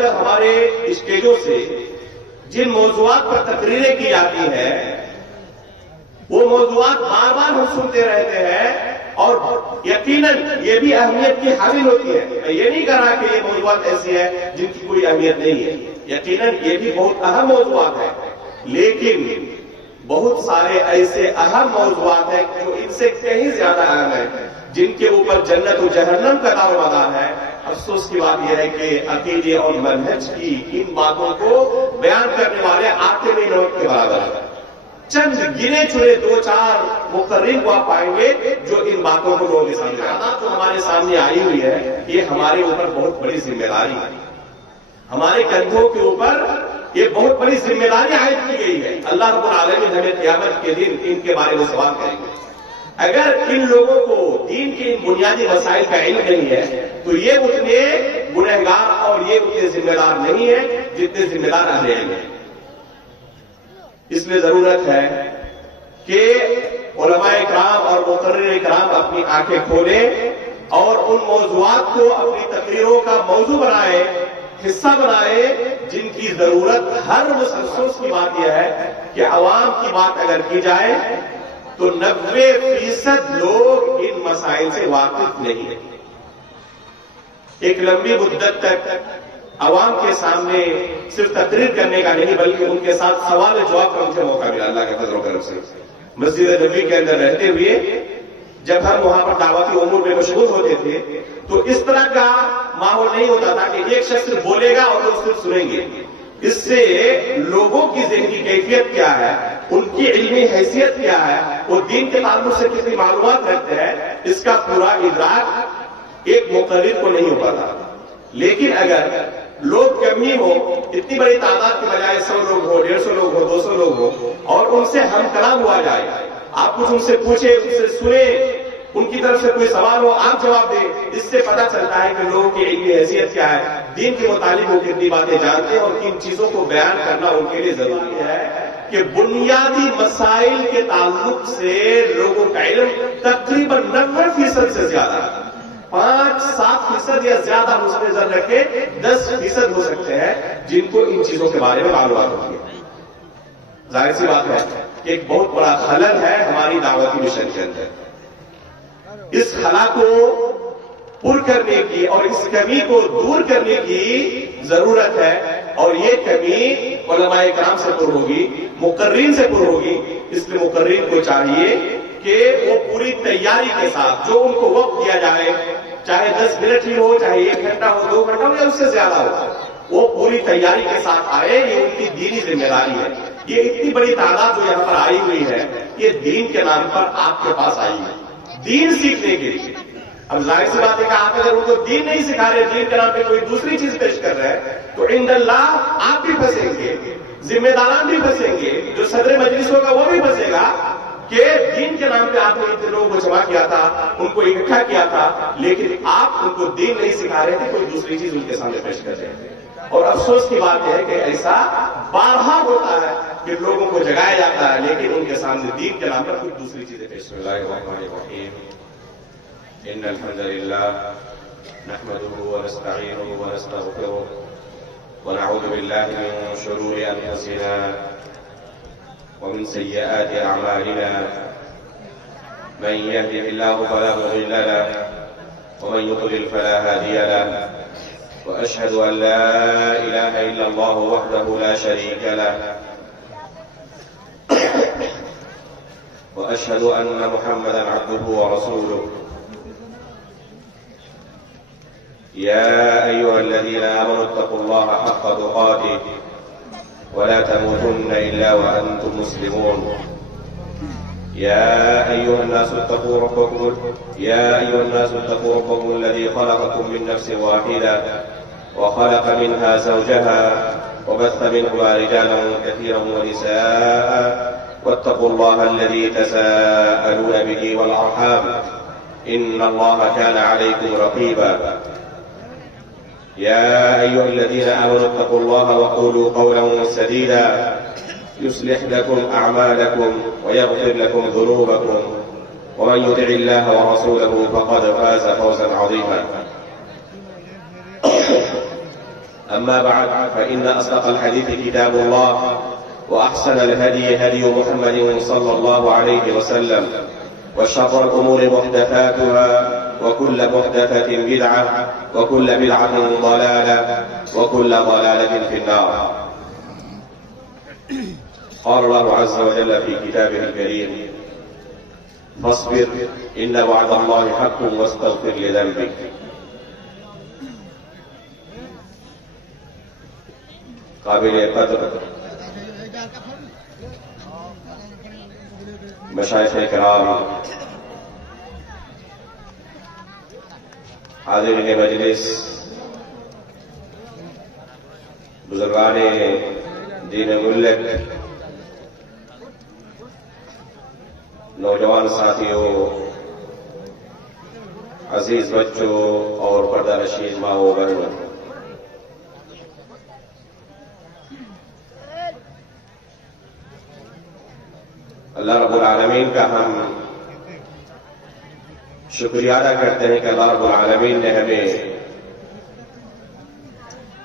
بیشتر ہمارے اسٹیجوں سے جن موضوعات پر تقریریں کی جاتی ہیں وہ موضوعات بار بار ہم سنتے رہتے ہیں اور یقیناً یہ بھی اہمیت کی حامل ہوتی ہے. میں یہ نہیں کہہ رہا کہ یہ موضوعات ایسی ہے جن کی کوئی اہمیت نہیں ہے. یقیناً یہ بھی بہت اہم موضوعات ہیں, لیکن بہت سارے ایسے اہم موضوعات ہیں جو ان سے کہیں زیادہ اہم ہیں, جن کے اوپر جنت و جہنم کا دار و مدار ہے. افسوس کی بات یہ ہے کہ عقیدے اور منہج کی ان باتوں کو بیان کرنے والے آتے میں نوٹ کے برابر ہیں. چند گنے چنے 2-4 مقررین کو آپ پائیں گے جو ان باتوں کو لوگوں کے سامنے جو ہمارے سامنے آئی ہوئی ہے. یہ ہمارے اوپر بہت بڑی ذمہ داری ہے, ہمارے کندھوں کے اوپر یہ بہت بڑی ذمہ داری عائد کی گئی ہے. اللہ رب العالمین ہمیں قیامت کے دن ان کے بارے میں سوال کریں گے. اگر ان لوگوں کو دین کے ان بنیادی مسائل کا علم نہیں ہے تو یہ اتنے گنہگار اور یہ اتنے ذمہ دار نہیں ہے جتنے ذمہ دار اہل علم ہیں. اس لیے ضرورت ہے کہ علماء اکرام اور مقرر اکرام اپنی آنکھیں کھولیں اور ان موضوعات کو اپنی تقریروں کا موضوع بنائیں, حصہ بنائیں, جن کی ضرورت ہر افسوس کی بات یہ ہے کہ عوام کی بات اگر کی جائے تو 90% لوگ ان مسائل سے واقف نہیں ہیں. ایک لمبی مدت تک عوام کے سامنے صرف تقریر کرنے کا نہیں بلکہ ان کے ساتھ سوال جواب کا مجھے موقع ملا اللہ کے فضل و کرم سے. مسجد نبی کے اندر رہتے ہوئے جب ہم وہاں پر دعوتی امور میں مشغول ہوتے تھے تو اس طرح کا ماحول نہیں ہوتا تھا کہ ایک شخص بولے گا اور لوگ صرف سنیں گے. اس سے لوگوں کی ذہنی کیفیت کیا ہے, ان کی علمی حیثیت کیا ہے, وہ دین کے تعلق سے کتنی معلومات رکھتے ہیں, اس کا پورا ادراک ایک مقرر کو نہیں ہو پاتا. لیکن اگر لوگ کم ہی ہو, اتنی بڑی تعداد کے بجائے 100 لوگ ہو, 150 لوگ ہو, 200 لوگ ہو, اور ان سے ہم کلام ہوا جائے, آپ کچھ ان سے پوچھیں, ان سے سنیں, ان کی طرف سے کوئی سوال ہو آپ جواب دیں, اس سے پتہ چلتا ہے کہ لوگوں کی علمی حیثیت کیا ہے, دین کے متعلق وہ کتنی باتیں جانتے ہیں اور کن چیزوں کو بیان کرنا ان کے لیے ضروری ہے کہ بنیادی مسائل کے تعلق سے لوگوں کا علم تقریباً 90% سے زیادہ, 5-7% یا زیادہ اس میں نظر رکھے 10% ہو سکتے ہیں جن کو ان چیزوں کے بارے میں معلومات ہوتی ہے. ظاہر سی بات ہے کہ ایک بہت بڑا خلل ہے ہماری دعوتی مشن کے اندر. اس خلا کو پر کرنے کی اور اس کمی کو دور کرنے کی ضرورت ہے, اور یہ کمی علماء کرام سے پر ہوگی, مقررین سے پر ہوگی. اس لیے مقررین کو چاہیے کہ وہ پوری تیاری کے ساتھ جو ان کو وقت دیا جائے, چاہے 10 منٹ ہی ہو, چاہے 1 گھنٹہ ہو, 2 گھنٹہ ہو یا اس سے زیادہ ہو, وہ پوری تیاری کے ساتھ آئے. یہ ان کی دینی ذمہ داری ہے. یہ اتنی بڑی تعداد جو یہاں پر آئی ہوئی ہے یہ دین کے نام پر آپ کے پاس آئی ہے, دین سیکھنے کے لیے. اب ظاہر سی بات ہے کہ آپ اگر ان کو دین نہیں سکھا رہے, دین کے نام پہ کوئی دوسری چیز پیش کر رہے ہیں تو عند اللہ آپ بھی پھنسیں گے, ذمہ داران بھی پھنسیں گے, جو صدر مجلس ہوگا وہ بھی پھنسے گا کہ دین کے نام پہ آپ نے اتنے لوگوں کو جمع کیا تھا, ان کو اکٹھا کیا تھا, لیکن آپ ان کو دین نہیں سکھا رہے تھے, کوئی دوسری چیز ان کے سامنے پیش کر رہے تھے. اور افسوس کی بات یہ ہے کہ ایسا بارہا ہوتا ہے کہ لوگوں کو جگایا جاتا ہے لیکن ان کے سامنے دین کے نام پر کچھ دوسری چیزیں پیش کر رہے ہیں. إن الحمد لله نحمده ونستعينه ونستغفره ونعوذ بالله من شرور أنفسنا ومن سيئات أعمالنا, من يهده الله فلا مضل له ومن يضلل فلا هادي له, وأشهد أن لا إله إلا الله وحده لا شريك له, وأشهد أن محمدا عبده ورسوله. يا أيها الذين آمنوا اتقوا الله حق تقاته ولا تموتن إلا وأنتم مسلمون. يا أيها الناس اتقوا ربكم الذي خلقكم من نفس واحدة وخلق منها زوجها وبث منهما رجالا كثيرا ونساء, واتقوا الله الذي تساءلون به والأرحام إن الله كان عليكم رقيبا. يا أيها الذين آمنوا اتقوا الله وقولوا قولا سديدا يصلح لكم أعمالكم ويغفر لكم ذنوبكم, ومن يطع الله ورسوله فقد فاز فوزا عظيما. أما بعد فإن أصدق الحديث كتاب الله وأحسن الهدي هدي محمد صلى الله عليه وسلم وشر الأمور محدثاتها وكل محدثة بدعة وكل بدعة ضلالة وكل ضلالة في النار. قال الله عز وجل في كتابه الكريم: فاصبر إن وعد الله حق واستغفر لذنبك. قابل قدر مشائخ کرام، حاضرین مجلس، بزرگان دین ملت، نوجوان ساتھیوں، عزیز بچوں اور پردہ نشین ماں و بہنوں، اللہ رب العالمین کا ہم شکریہ ادا کرتے ہیں کہ اللہ رب العالمین نے ہمیں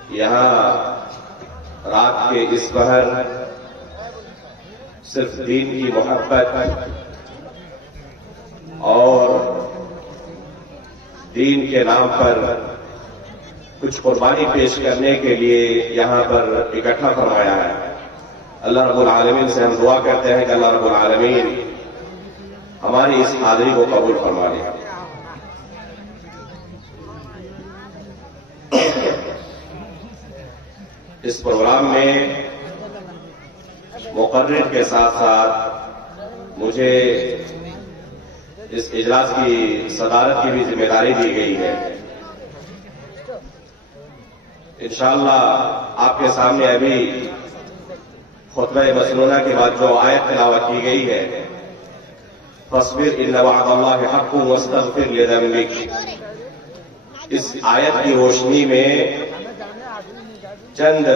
یہاں رات کے اس پہر صرف دین کی محبت اور دین کے نام پر کچھ قربانی پیش کرنے کے لیے یہاں پر اکٹھا فرمایا ہے. اللہ رب العالمین سے ہم دعا کرتے ہیں کہ اللہ رب العالمین ہماری اس حاضری کو قبول فرما لے. اس پروگرام میں مقرر کے ساتھ ساتھ مجھے اس اجلاس کی صدارت کی بھی ذمہ داری دی گئی ہے. انشاءاللہ آپ کے سامنے ابھی خطبہ مسنونہ کے بعد جو آیت تلاوت کی گئی ہے، فاصبر ان وعد اللہ حق واستغفر لذنبک، اس آیت کی روشنی میں چند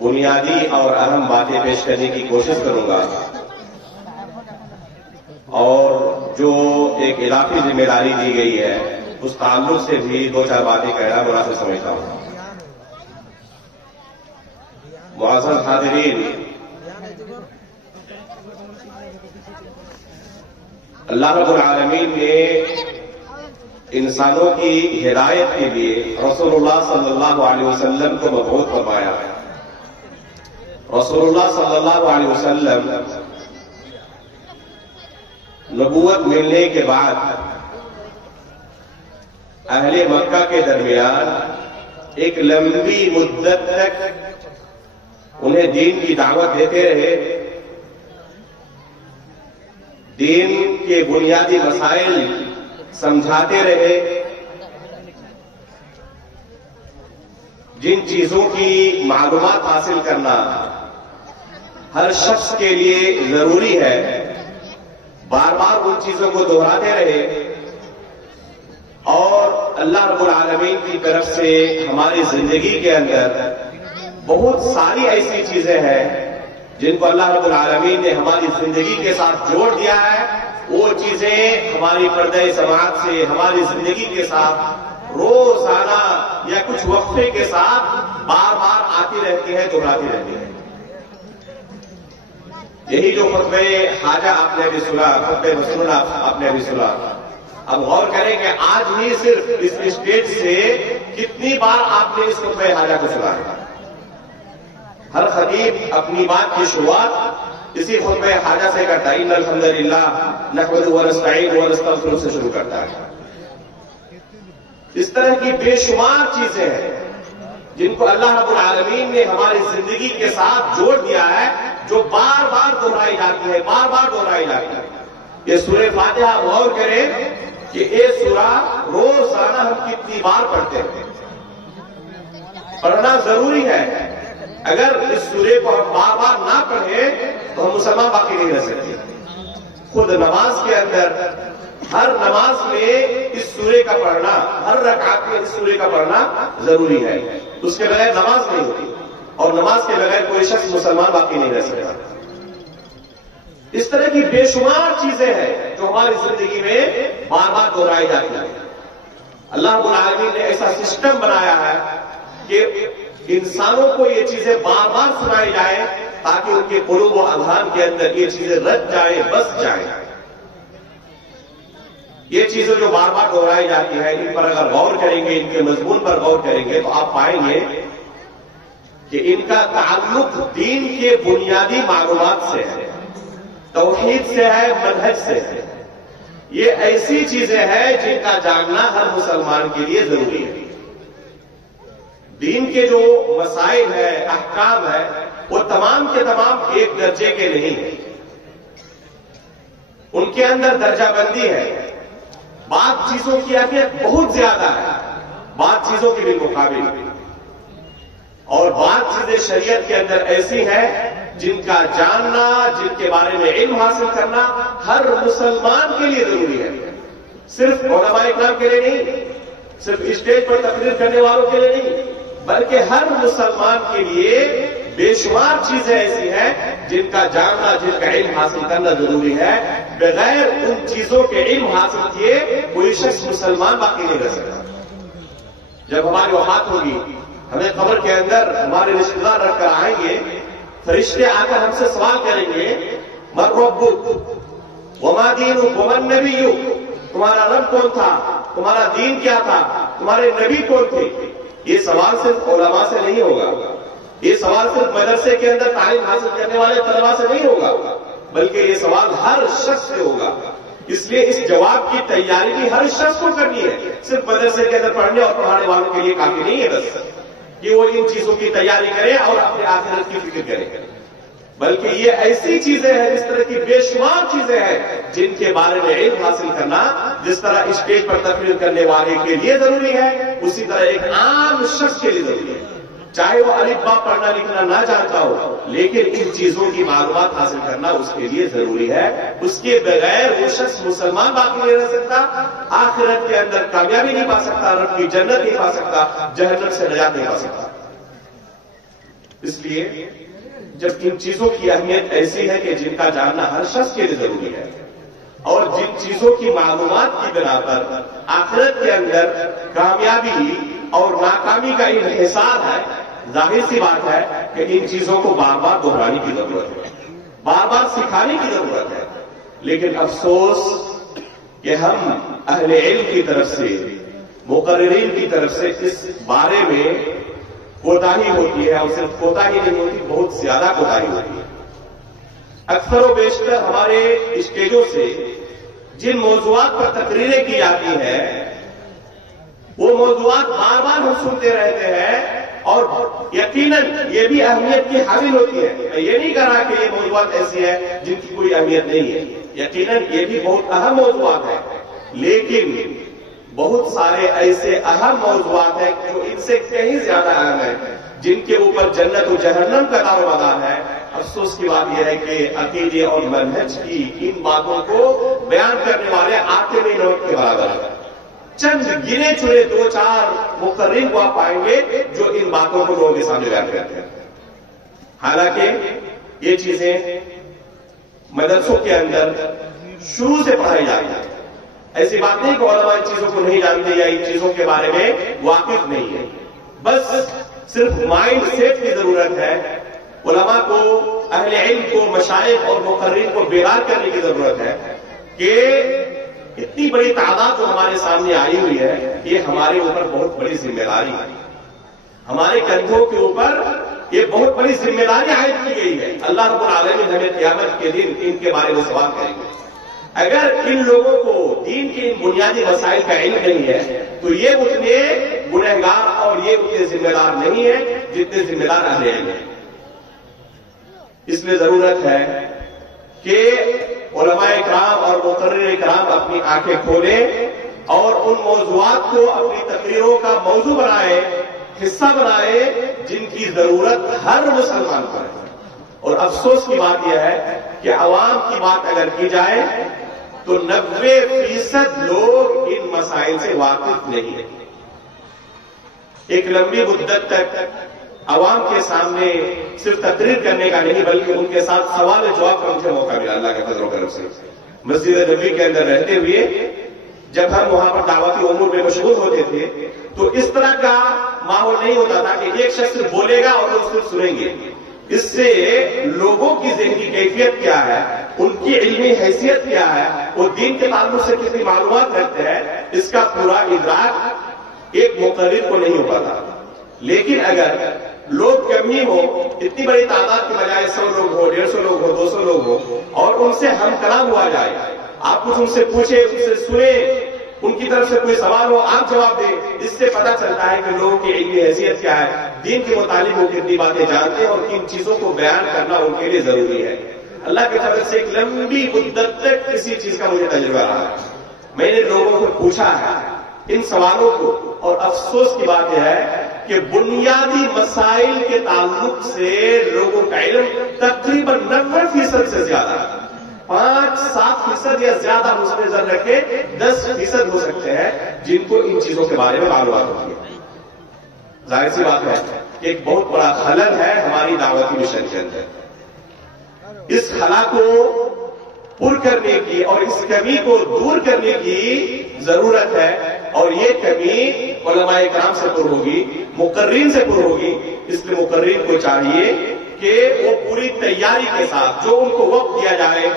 بنیادی اور اہم باتیں پیش کرنے کی کوشش کروں گا اور جو ایک اضافی ذمہ داری دی گئی ہے اس تعلق سے بھی دو چار باتیں کہنا مناسب سمجھتا ہوں. معزز حاضرین، اللہ رب العالمین نے انسانوں کی ہدایت کے لیے رسول اللہ صلی اللہ علیہ وسلم کو مبعوث فرمایا. رسول اللہ صلی اللہ علیہ وسلم نبوت ملنے کے بعد اہل مکہ کے درمیان ایک لمبی مدت تک انہیں دین کی دعوت دیتے رہے، دین کے بنیادی مسائل سمجھاتے رہے. جن چیزوں کی معلومات حاصل کرنا ہر شخص کے لیے ضروری ہے، بار بار ان چیزوں کو دہراتے رہے. اور اللہ رب العالمین کی طرف سے ہماری زندگی کے اندر بہت ساری ایسی چیزیں ہیں جن کو اللہ رب العالمین نے ہماری زندگی کے ساتھ جوڑ دیا ہے. وہ چیزیں ہماری پردہ سماعت سے ہماری زندگی کے ساتھ روزانہ یا کچھ وقفے کے ساتھ بار بار آتی رہتی ہے، دہراتی رہتی ہے. یہی جو خطبہ حاجہ آپ نے ابھی سنا، خطبہ مسنونہ آپ نے ابھی سنا. اب غور کریں کہ آج ہی صرف اس اسٹیج سے کتنی بار آپ نے اس خطبہ حاجہ کو سنا ہے. ہر خطیب اپنی بات کی شروعات اسی خطبہ حاجہ سے کرتا ہے. ان الحمدللہ نحمدہ ونستعینہ ونستغفرہ سے شروع کرتا ہے. اس طرح کی بے شمار چیزیں ہیں جن کو اللہ رب العالمین نے ہماری زندگی کے ساتھ جوڑ دیا ہے، جو بار بار دہرائی جاتی ہے، بار بار دہرائی جاتی ہے. یہ سورہ فاتحہ غور کریں کہ یہ سورہ روزانہ ہم کتنی بار پڑھتے ہیں. پڑھنا ضروری ہے. اگر اس سورے کو ہم بار بار نہ پڑھیں تو ہم مسلمان باقی نہیں رہ سکتے. خود نماز کے اندر ہر نماز میں اس سورے کا پڑھنا، ہر رکعت میں اس سورے کا پڑھنا ضروری ہے. اس کے بغیر نماز نہیں ہوتی اور نماز کے بغیر کوئی شخص مسلمان باقی نہیں رہ سکتا. اس طرح کی بے شمار چیزیں ہیں جو ہماری زندگی میں بار بار دہرائی جاتی ہیں. اللہ رب العالمین نے ایسا سسٹم بنایا ہے کہ انسانوں کو یہ چیزیں بار بار سنائی جائیں تاکہ ان کے قلوب و اذہان کے اندر یہ چیزیں رچ جائیں، بس جائیں۔ یہ چیزیں جو بار بار دہرائی جاتی ہیں، ان پر اگر غور کریں گے، ان کے مضمون پر غور کریں گے تو آپ پائیں گے کہ ان کا تعلق دین کے بنیادی معلومات سے ہے، توحید سے ہے، منہج سے ہے۔ یہ ایسی چیزیں ہیں جن کا جاننا ہر مسلمان کے لیے ضروری ہے۔ دین کے جو مسائل ہے، احکام ہے، وہ تمام کے تمام ایک درجے کے نہیں ہیں، ان کے اندر درجہ بندی ہے۔ بعض چیزوں کی اہمیت بہت زیادہ ہے بعض چیزوں کے بالمقابل، اور بعض چیزیں شریعت کے اندر ایسی ہیں جن کا جاننا، جن کے بارے میں علم حاصل کرنا ہر مسلمان کے لیے ضروری ہے، صرف علماء اکرام کے لیے نہیں، صرف اسٹیج پر تقریر کرنے والوں کے لیے نہیں، بلکہ ہر مسلمان کے لیے بے شمار چیزیں ایسی ہیں جن کا جاننا، جن کا علم حاصل کرنا ضروری ہے۔ بغیر ان چیزوں کے علم حاصل کیے کوئی شخص مسلمان باقی نہیں رہ سکتا۔ جب ہماری وفات ہوگی، ہمیں قبر کے اندر ہمارے رشتے دار رکھ کر آئیں گے، فرشتے آ کر ہم سے سوال کریں گے، من ربک وما دینک ومن نبیک، تمہارا رب کون تھا، تمہارا دین کیا تھا، تمہارے نبی کون تھے؟ یہ سوال صرف علماء سے نہیں ہوگا، یہ سوال صرف مدرسے کے اندر تعلیم حاصل کرنے والے طلباء سے نہیں ہوگا، بلکہ یہ سوال ہر شخص سے ہوگا۔ اس لیے اس جواب کی تیاری بھی ہر شخص کو کرنی ہے، صرف مدرسے کے اندر پڑھنے اور پڑھانے والوں کے لیے کافی نہیں ہے بس کہ وہ ان چیزوں کی تیاری کریں اور اپنے آخرت کی فکر کریں، بلکہ یہ ایسی چیزیں ہیں، اس طرح کی بے شمار چیزیں ہیں جن کے بارے میں علم حاصل کرنا جس طرح اسٹیج پر تقریر کرنے والے کے لیے ضروری ہے، اسی طرح ایک عام شخص کے لیے ضروری ہے، چاہے وہ الف با پڑھنا لکھنا نہ جانتا ہو، لیکن ان چیزوں کی معلومات حاصل کرنا اس کے لیے ضروری ہے۔ اس کے بغیر وہ شخص مسلمان باقی نہیں رہ سکتا، آخرت کے اندر کامیابی نہیں پا سکتا، رب کی جنت نہیں پا سکتا، جہنم سے نجات نہیں پا سکتا۔ اس لیے جب ان چیزوں کی اہمیت ایسی ہے کہ جن کا جاننا ہر شخص کے لیے ضروری ہے، اور جن چیزوں کی معلومات کی بنا پر آخرت کے اندر کامیابی اور ناکامی کا انحصار ہے، ظاہر سی بات ہے کہ ان چیزوں کو بار بار دہرانے کی ضرورت ہے، بار بار سکھانے کی ضرورت ہے۔ لیکن افسوس کہ ہم اہل علم کی طرف سے، مقررین کی طرف سے اس بارے میں کوتاہی ہوتی ہے، اور صرف کوتاہی نہیں ہوتی، بہت زیادہ کوتاہی ہوتی ہے۔ اکثر و بیشتر ہمارے اسٹیجوں سے جن موضوعات پر تقریریں کی جاتی ہیں وہ موضوعات بار بار ہم سنتے رہتے ہیں، اور یقیناً یہ بھی اہمیت کی حامل ہوتی ہے۔ میں یہ نہیں کہہ رہا کہ یہ موضوعات ایسی ہیں جن کی کوئی اہمیت نہیں ہے، یقیناً یہ بھی بہت اہم موضوعات ہیں، لیکن بہت سارے ایسے اہم موضوعات ہیں جو ان سے کہیں زیادہ اہم ہیں، جن کے اوپر جنت و جہنم کا دار و مدار ہے۔ افسوس کی بات یہ ہے کہ عقیدے اور منہج کی ان باتوں کو بیان کرنے والے آتے میں نوٹ کے برابر ہیں۔ چند گنے چنے دو چار مقررین کو آپ پائیں گے جو ان باتوں کو لوگوں کے سامنے بیان کرتے ہیں، حالانکہ یہ چیزیں مدرسوں کے اندر شروع سے پڑھائی جاتی ہیں۔ ایسی بات نہیں کہ علماء ان چیزوں کو نہیں جانتے یا ان چیزوں کے بارے میں واقف نہیں ہے، بس صرف مائنڈ سیٹ کی ضرورت ہے۔ علماء کو، اہل علم کو، مشائخ اور مقررین کو بیدار کرنے کی ضرورت ہے کہ اتنی بڑی تعداد جو ہمارے سامنے آئی ہوئی ہے، یہ ہمارے اوپر بہت بڑی ذمہ داری ہے، ہمارے کندھوں کے اوپر یہ بہت بڑی ذمہ داری عائد کی گئی ہے۔ اللہ رب العالمین ہمیں قیامت کے دن ان کے بارے میں سوال کریں گے۔ اگر ان لوگوں کو دین کے ان بنیادی مسائل کا علم نہیں ہے تو یہ اتنے گنہگار اور یہ اتنے ذمہ دار نہیں ہے جتنے ذمہ دار اہل علم ہیں۔ اس لیے ضرورت ہے کہ علماء اکرام اور مقرر اکرام اپنی آنکھیں کھولیں اور ان موضوعات کو اپنی تقریروں کا موضوع بنائیں، حصہ بنائیں جن کی ضرورت ہر مسلمان کو ہے۔ اور افسوس کی بات یہ ہے کہ عوام کی بات اگر کی جائے تو 90% لوگ ان مسائل سے واقف نہیں ہیں۔ ایک لمبی مدت تک عوام کے سامنے صرف تقریر کرنے کا نہیں بلکہ ان کے ساتھ سوال و جواب کا مجھے موقع ملا اللہ کے فضل و کرم سے۔ مسجد نبوی کے اندر رہتے ہوئے جب ہم وہاں پر دعوتی امور میں مشغول ہوتے تھے تو اس طرح کا ماحول نہیں ہوتا تھا کہ ایک شخص بولے گا اور لوگ صرف سنیں گے. اس سے لوگوں کی ذہنی کیفیت کیا ہے, ان کی علمی حیثیت کیا ہے, وہ دین کے تعلق سے کتنی معلومات رکھتے ہیں, اس کا پورا ادراک ایک مقرر کو نہیں ہو پاتا. لیکن اگر لوگ کم ہی ہو, اتنی بڑی تعداد کے بجائے 100 لوگ ہو, 150 لوگ ہو, 200 لوگ ہو, اور ان سے ہم کلام ہوا جائے, آپ کچھ ان سے پوچھیں, ان سے سنیں, ان کی طرف سے کوئی سوال ہو آپ جواب دیں, اس سے پتہ چلتا ہے کہ لوگوں کی علمی حیثیت کیا ہے, دین کے متعلق وہ کتنی باتیں جانتے ہیں اور کن چیزوں کو بیان کرنا ان کے لیے ضروری ہے. اللہ کی طرف سے ایک لمبی مدت تک کسی چیز کا مجھے تجربہ رہا ہے. میں نے لوگوں کو پوچھا ہے ان سوالوں کو, اور افسوس کی بات یہ ہے کہ بنیادی مسائل کے تعلق سے لوگوں کا علم تقریباً 90% سے زیادہ, 5-7% یا زیادہ اس میں نظر رکھے 10% ہو سکتے ہیں جن کو ان چیزوں کے بارے میں معلومات ہوتی ہے. ظاہر سی بات ہے کہ ایک بہت بڑا خلل ہے ہماری دعوتی مشن کے اندر. اس خلا کو پر کرنے کی اور اس کمی کو دور کرنے کی ضرورت ہے, اور یہ کمی علماء کرام سے پر ہوگی, مقررین سے پر ہوگی. اس لیے مقررین کو چاہیے کہ وہ پوری تیاری کے ساتھ جو ان کو وقت دیا جائے,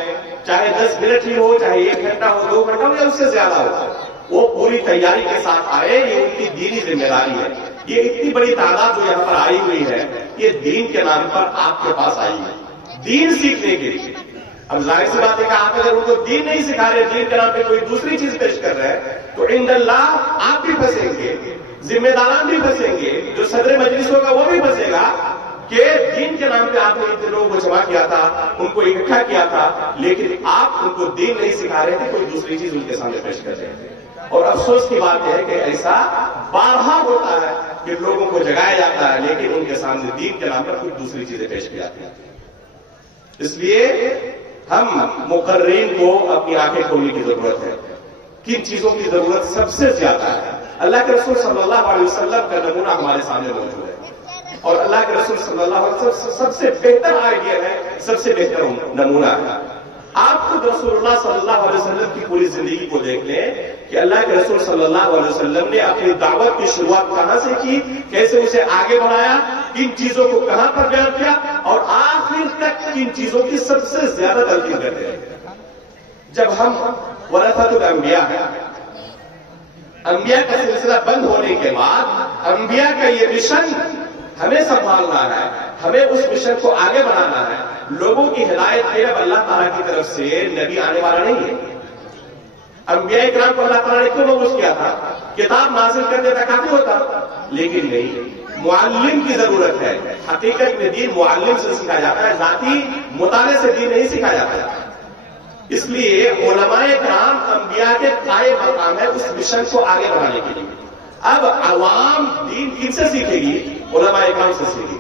چاہے 10 منٹ ہی ہو, چاہے 1 گھنٹہ ہو, 2 گھنٹہ ہو, یا اس سے زیادہ ہو, وہ پوری تیاری کے ساتھ آئے. یہ ان کی دینی ذمہ داری ہے. یہ اتنی بڑی تعداد جو یہاں پر آئی ہوئی ہے, یہ دین کے نام پر آپ کے پاس آئی ہے, دین سیکھنے کے لیے. اب ظاہر سی بات ہے کہ آپ اگر ان کو دین نہیں سکھا رہے, دین کے نام پہ کوئی دوسری چیز پیش کر رہے ہیں, تو عند اللہ آپ بھی پھنسیں گے, ذمہ داران بھی پھنسیں گے, جو صدر مجلس ہوگا وہ بھی پھنسے گا کہ دین کے نام پہ آپ نے اتنے لوگوں کو جمع کیا تھا, ان کو اکٹھا کیا تھا, لیکن آپ ان کو دین نہیں سکھا رہے تھے, کوئی دوسری چیز ان کے سامنے پیش کر رہے تھے. اور افسوس کی بات یہ ہے کہ ایسا بارہا ہوتا ہے کہ لوگوں کو جگایا جاتا ہے, لیکن ان کے سامنے دین کے نام پر کوئی دوسری چیزیں پیش کی جاتی ہیں. اس لیے ہم مقررین کو اپنی آنکھیں کھولنے کی ضرورت ہے. کن چیزوں کی ضرورت سب سے زیادہ ہے؟ اللہ کے رسول صلی اللہ علیہ وسلم کا نمونہ ہمارے سامنے موجود ہے, اور اللہ کے رسول صلی اللہ علیہ وسلم سب سے بہتر آئیڈیا ہے, سب سے بہتر نمونہ ہے. آپ خود رسول اللہ صلی اللہ علیہ وسلم کی پوری زندگی کو دیکھ لیں کہ اللہ کے رسول صلی اللہ علیہ وسلم نے اپنی دعوت کی شروعات کہاں سے کی, کیسے اسے آگے بڑھایا, کن چیزوں کو کہاں پر بیان کیا, اور آخر تک کن چیزوں کی سب سے زیادہ تلقین کرتے ہیں. جب ہم ورثۃ الانبیاء ہیں, انبیاء کا سلسلہ بند ہونے کے بعد انبیاء کا یہ مشن ہمیں سنبھالنا ہے, ہمیں اس مشن کو آگے بڑھانا ہے. لوگوں کی ہدایت ہے, اب اللہ تعالیٰ کی طرف سے نبی آنے والا نہیں ہے. انبیاء کرام کو اللہ تعالیٰ نے کیوں مبعوث کیا تھا؟ کتاب نازل کر دیتا کافی ہوتا, لیکن نہیں, معلم کی ضرورت ہے. حقیقت میں دین معلم سے سکھایا جاتا ہے, ذاتی مطالعے سے دین نہیں سکھایا جاتا ہے. اس لیے علماء کرام انبیاء کے قائم مقام ہے اس مشن کو آگے بڑھانے کے لیے. اب عوام دین کن سے سیکھے گی؟ علماء کرام سے سیکھے گی.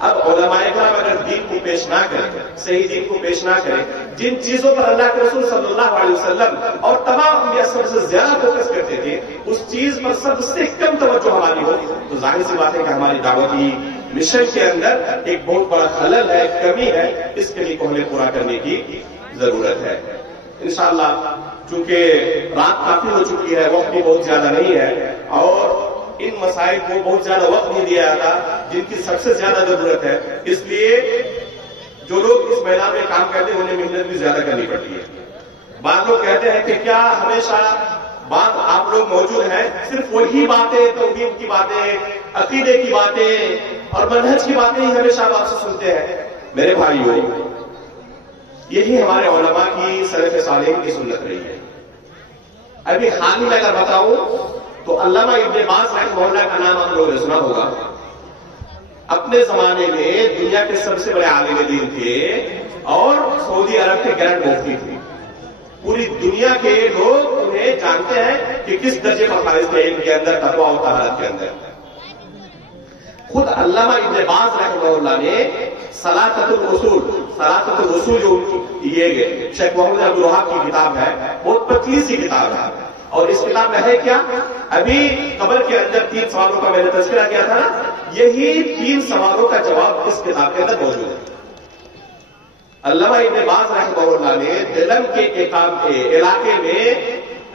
اب علماء کرام اگر دین کو پیش نہ کریں, صحیح دین کو پیش نہ کریں, جن چیزوں پر اللہ کے رسول صلی اللہ علیہ وسلم اور تمام انبیاء سب سے زیادہ فوکس کرتے تھے, اس چیز پر سب سے کم توجہ ہماری ہو, تو ظاہر سی بات ہے کہ ہماری دعوتی مشن کے اندر ایک بہت بڑا خلل ہے, کمی ہے. اس کمی کو ہمیں پورا کرنے کی ضرورت ہے. انشاءاللہ چونکہ رات کافی ہو چکی ہے, وقت بھی بہت زیادہ نہیں ہے, اور ان مسائل کو بہت زیادہ وقت نہیں دیا جاتا جن کی سب سے زیادہ ضرورت ہے. اس لیے جو لوگ اس میدان میں کام کرتے ہیں انہیں محنت بھی زیادہ کرنی پڑتی ہے. بعض لوگ کہتے ہیں کہ کیا ہمیشہ بات آپ لوگ موجود ہیں, صرف وہی باتیں, توحید کی باتیں, عقیدے کی باتیں اور منہج کی باتیں ہی ہمیشہ آپ سے سنتے ہیں؟ میرے بھائیوں, یہی ہمارے علماء کی سلف صالحین کی سنت رہی ہے. ابھی حال ہی میں اگر بتاؤں تو علامہ ابن باز رحمہ اللہ کا نام آپ لوگوں نے سنا ہوگا. اپنے زمانے میں دنیا کے سب سے بڑے عالم دین تھے اور سعودی عرب کے گرینڈ مفتی تھے. پوری دنیا کے لوگ انہیں جانتے ہیں کہ کس درجے پر فائز تھے علم کے اندر, تقویٰ و طہارت کے اندر. خود علامہ ابن باز رحمہ اللہ نے ثلاثۃ الاصول جو یہ شیخ محمد عبد الوہاب کی کتاب ہے, بہت پتلی سی کتاب ہے, اور اس کتاب میں ہے کیا؟ ابھی قبر کے اندر 3 سوالوں کا میں نے تذکرہ کیا تھا نا, یہی 3 سوالوں کا جواب اس کتاب کے اندر موجود ہے. علامہ ابن باز رحمہ اللہ نے دلم کے علاقے میں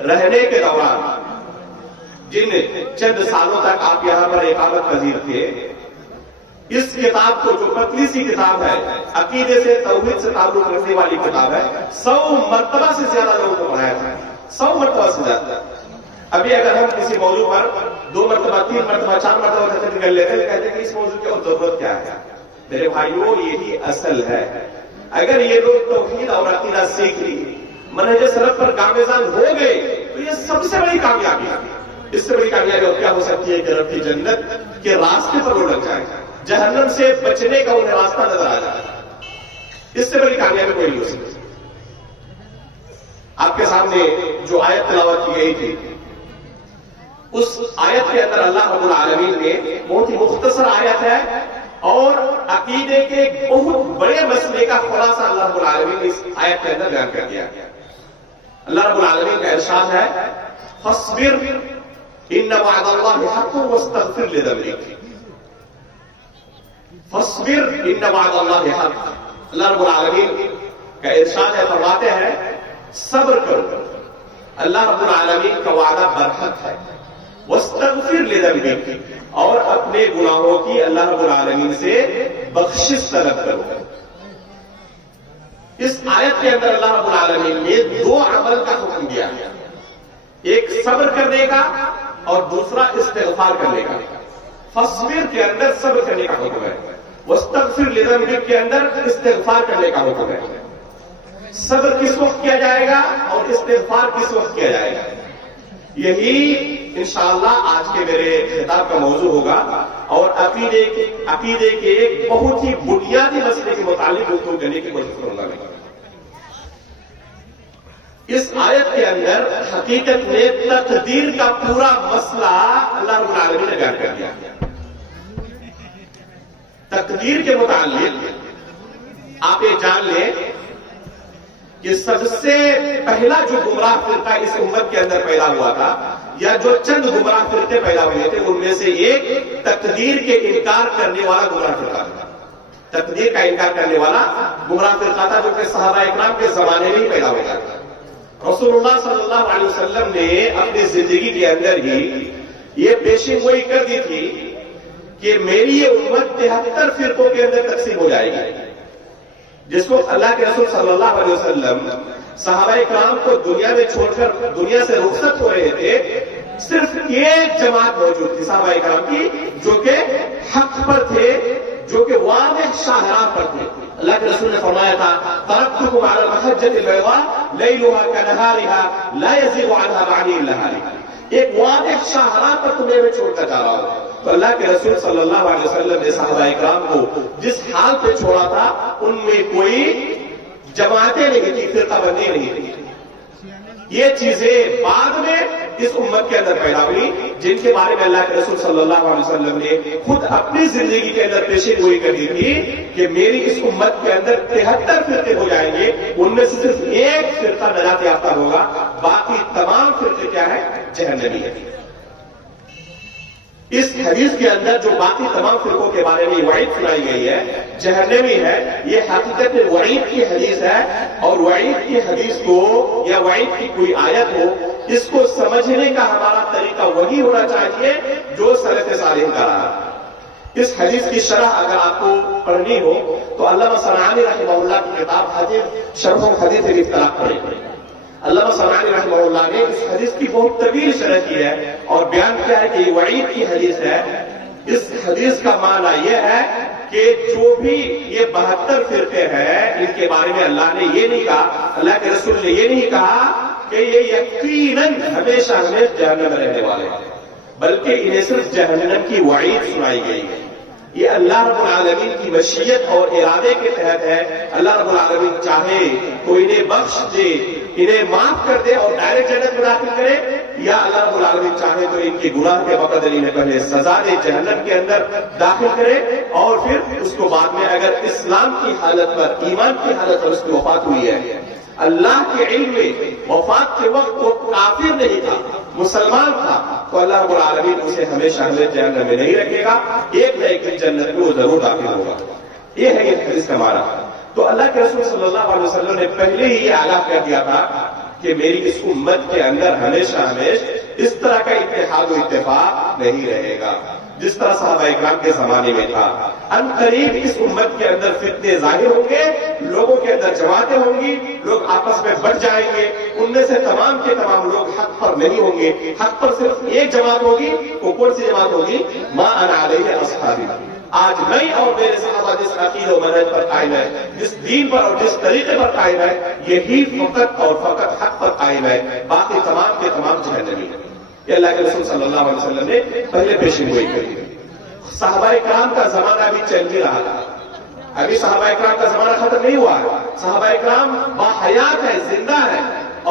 رہنے کے دوران جن چند سالوں تک آپ یہاں پر اقامت پذیر تھے، اس کتاب کو، جو پتلی سی کتاب ہے، عقیدے سے توحید سے تعلق رکھنے والی کتاب ہے، 100 مرتبہ سے زیادہ لوگوں کو پڑھایا تھا، 100 مرتبہ سے زیادہ۔ ابھی اگر ہم کسی موضوع پر 2 مرتبہ 3 مرتبہ 4 مرتبہ تقریر کر لیتے ہیں، کہتے ہیں کہ اس موضوع کی اور ضرورت کیا ہے؟ میرے بھائیوں، یہی اصل ہے۔ اگر یہ لوگ توحید اور عقیدہ سیکھ لی، منہج سلف پر گامزن ہو گئے، تو یہ سب سے بڑی کامیابی ہے۔ اس سے بڑی کامیابی اور کیا ہو سکتی ہے کہ رب کی جنت کے راستے پر وہ لگ جائے، جہنم سے بچنے کا انہیں راستہ نظر آ جائے۔ اس سے بڑی کامیابی کوئی نہیں ہو سکتی۔ آپ کے سامنے جو آیت تلاوت کی گئی تھی، اس آیت کے اندر اللہ رب العالمین نے بہت ہی مختصر آیت ہے اور عقیدے کے ایک بہت بڑے مسئلے کا خلاصہ اللہ رب العالمین نے اس آیت کے اندر بیان کر دیا۔ اللہ رب العالمین کا ارشاد ہے، فاصبر ان وعد اللہ حق واستغفر لذنبک۔ فاصبر ان وعد اللہ حق۔ اللہ رب العالمین کا ارشاد ہے، فرماتے ہیں صبر کرو، اللہ رب العالمین کا وعدہ برحق ہے، واستغفر لذنبک، اور اپنے گناہوں کی اللہ رب العالمین سے بخشش طلب کرو۔ اس آیت کے اندر اللہ رب العالمین نے 2 عمل کا حکم دیا ہے، ایک صبر کرنے کا اور دوسرا استغفار کرنے کا۔ فاصبر کے اندر صبر کرنے کا حکم ہے، واستغفر لذنبک کے اندر استغفار کرنے کا حکم ہے۔ صبر کس وقت کیا جائے گا اور استغفار کس وقت کیا جائے گا، یہی انشاءاللہ آج کے میرے خطاب کا موضوع ہوگا، اور عقیدے کے ایک بہت ہی بنیادی مسئلے کے متعلق گفتگو کرنے کی کوشش کروں گا۔ اس آیت کے اندر حقیقت میں تقدیر کا پورا مسئلہ اللہ رب العالمین نے بیان کر دیا۔ تقدیر کے متعلق آپ یہ جان لیں کہ سب سے پہلا جو گمراہ فرقہ اس امت کے اندر پیدا ہوا تھا، یا جو چند گمراہ فرقے پیدا ہوئے تھے، ان میں سے ایک تقدیر کے انکار کرنے والا گمراہ فرقہ تھا۔ تقدیر کا انکار کرنے والا گمراہ فرقہ تھا، جو کہ صحابہ اکرام کے زمانے میں ہی پیدا ہوا تھا۔ رسول اللہ صلی اللہ علیہ وسلم نے اپنی زندگی کے اندر ہی یہ پیشین گوئی کر دی تھی کہ میری یہ امت 73 فرقوں کے اندر تقسیم ہو جائے گی۔ جس کو اللہ کے رسول صلی اللہ علیہ وسلم صحابہ اکرام کو دنیا میں چھوڑ کر دنیا سے رخصت ہو رہے تھے، صرف ایک جماعت موجود تھی صحابہ اکرام کی، جو کہ حق پر تھے، جو کہ واضح شاہراہ پر تھے۔ اللہ کے رسول نے فرمایا تھا، ترکتکم علی المحجۃ البیضاء لیلها کنہارها لا یزیغ عنها بعدی الا ہالک۔ ایک واضح شاہراہ پر تمہیں میں چھوڑ کر جا رہا ہوں۔ تو اللہ کے رسول صلی اللہ علیہ وسلم نے صحابہ اکرام کو جس حال پہ چھوڑا تھا، ان میں کوئی جماعتیں نہیں تھی، فرقہ بندی نہیں تھی۔ یہ چیزیں بعد میں اس امت کے اندر پیدا ہوئی، جن کے بارے میں اللہ کے رسول صلی اللہ علیہ وسلم نے خود اپنی زندگی کے اندر پیشین گوئی کر دی تھی کہ میری اس امت کے اندر 73 فرقے ہو جائیں گے، ان میں سے صرف ایک فرقہ نجات یافتہ ہوگا، باقی تمام فرقے کیا ہے؟ جہنمی ہے۔ اس حدیث کے اندر جو باقی تمام فرقوں کے بارے میں وعید سنائی گئی ہے، جہنمی ہے، یہ حقیقت میں وعید کی حدیث ہے، اور وعید کی حدیث کو یا وعید کی کوئی آیت ہو، اس کو سمجھنے کا ہمارا طریقہ وہی ہونا چاہیے جو سلف صالح کا رہا۔ اس حدیث کی شرح اگر آپ کو پڑھنی ہو تو علامہ صنعانی رحمہ اللہ کی کتاب شرح الحدیث الافتراق پڑھیں۔ علامہ صنعانی رحمہ اللہ نے اس حدیث کی بہت طویل شرح کی ہے اور بیان کیا ہے کہ یہ وعید کی حدیث ہے۔ اس حدیث کا معنی یہ ہے کہ جو بھی یہ 72 فرقے ہیں، ان کے بارے میں اللہ نے یہ نہیں کہا، اللہ کے رسول نے یہ نہیں کہا کہ یہ یقیناً ہمیشہ ہمیشہ جہنم میں رہنے والے ہیں، بلکہ انہیں صرف جہنم کی وعید سنائی گئی ہے۔ یہ اللہ رب العالمین کی مشیت اور ارادے کے تحت ہے۔ اللہ رب العالمین چاہے تو انہیں بخش دے، انہیں معاف کر دے اور ڈائریکٹ جنت میں داخل کرے، یا اللہ رب العالمین چاہے تو ان کے گناہ کے بقدر انہیں پہلے سزا دے، جہنم کے اندر داخل کرے، اور پھر اس کو بعد میں اگر اسلام کی حالت پر، ایمان کی حالت پر اس کی وفات ہوئی ہے، اللہ کے علم میں وفات کے وقت وہ کافر نہیں تھا، مسلمان تھا، تو اللہ رب العالمین اسے ہمیشہ ہمیشہ جہنم میں نہیں رکھے گا، ایک نہ ایک دن جنت میں وہ ضرور داخل ہوگا۔ یہ ہے اس حدیث کا معنی۔ تو اللہ کے رسول صلی اللہ علیہ وسلم نے پہلے ہی یہ اعلان کر دیا تھا کہ میری اس امت کے اندر ہمیشہ ہمیشہ اس طرح کا اتحاد و اتفاق نہیں رہے گا جس طرح صحابہ اکرام کے زمانے میں تھا. ان قریب اس امت کے اندر فتنے ظاہر ہوں گے، لوگوں کے اندر جماعتیں ہوں گی، لوگ آپس میں بٹ جائیں گے. ان میں سے تمام کے تمام لوگ حق پر نہیں ہوں گے. حق پر صرف ایک جماعت ہوگی. وہ کون سی جماعت ہوگی؟ ما انا علیہ اصحابی. آج میں اور میرے صحابہ جس عقیدے و منہج پر قائم ہے، جس دین پر اور جس طریقے پر قائم ہے، یہی فقط اور فقط حق پر قائم ہے. باقی تمام کے تمام جہنمی ہیں. یہ اللہ کے رسول صلی اللہ علیہ وسلم نے پہلے پیشین گوئی کری. صحابہ کرام کا زمانہ ابھی چل بھی رہا تھا. ابھی صحابہ کرام کا زمانہ ختم نہیں ہوا ہے. صحابہ کرام باحیات ہے، زندہ ہے،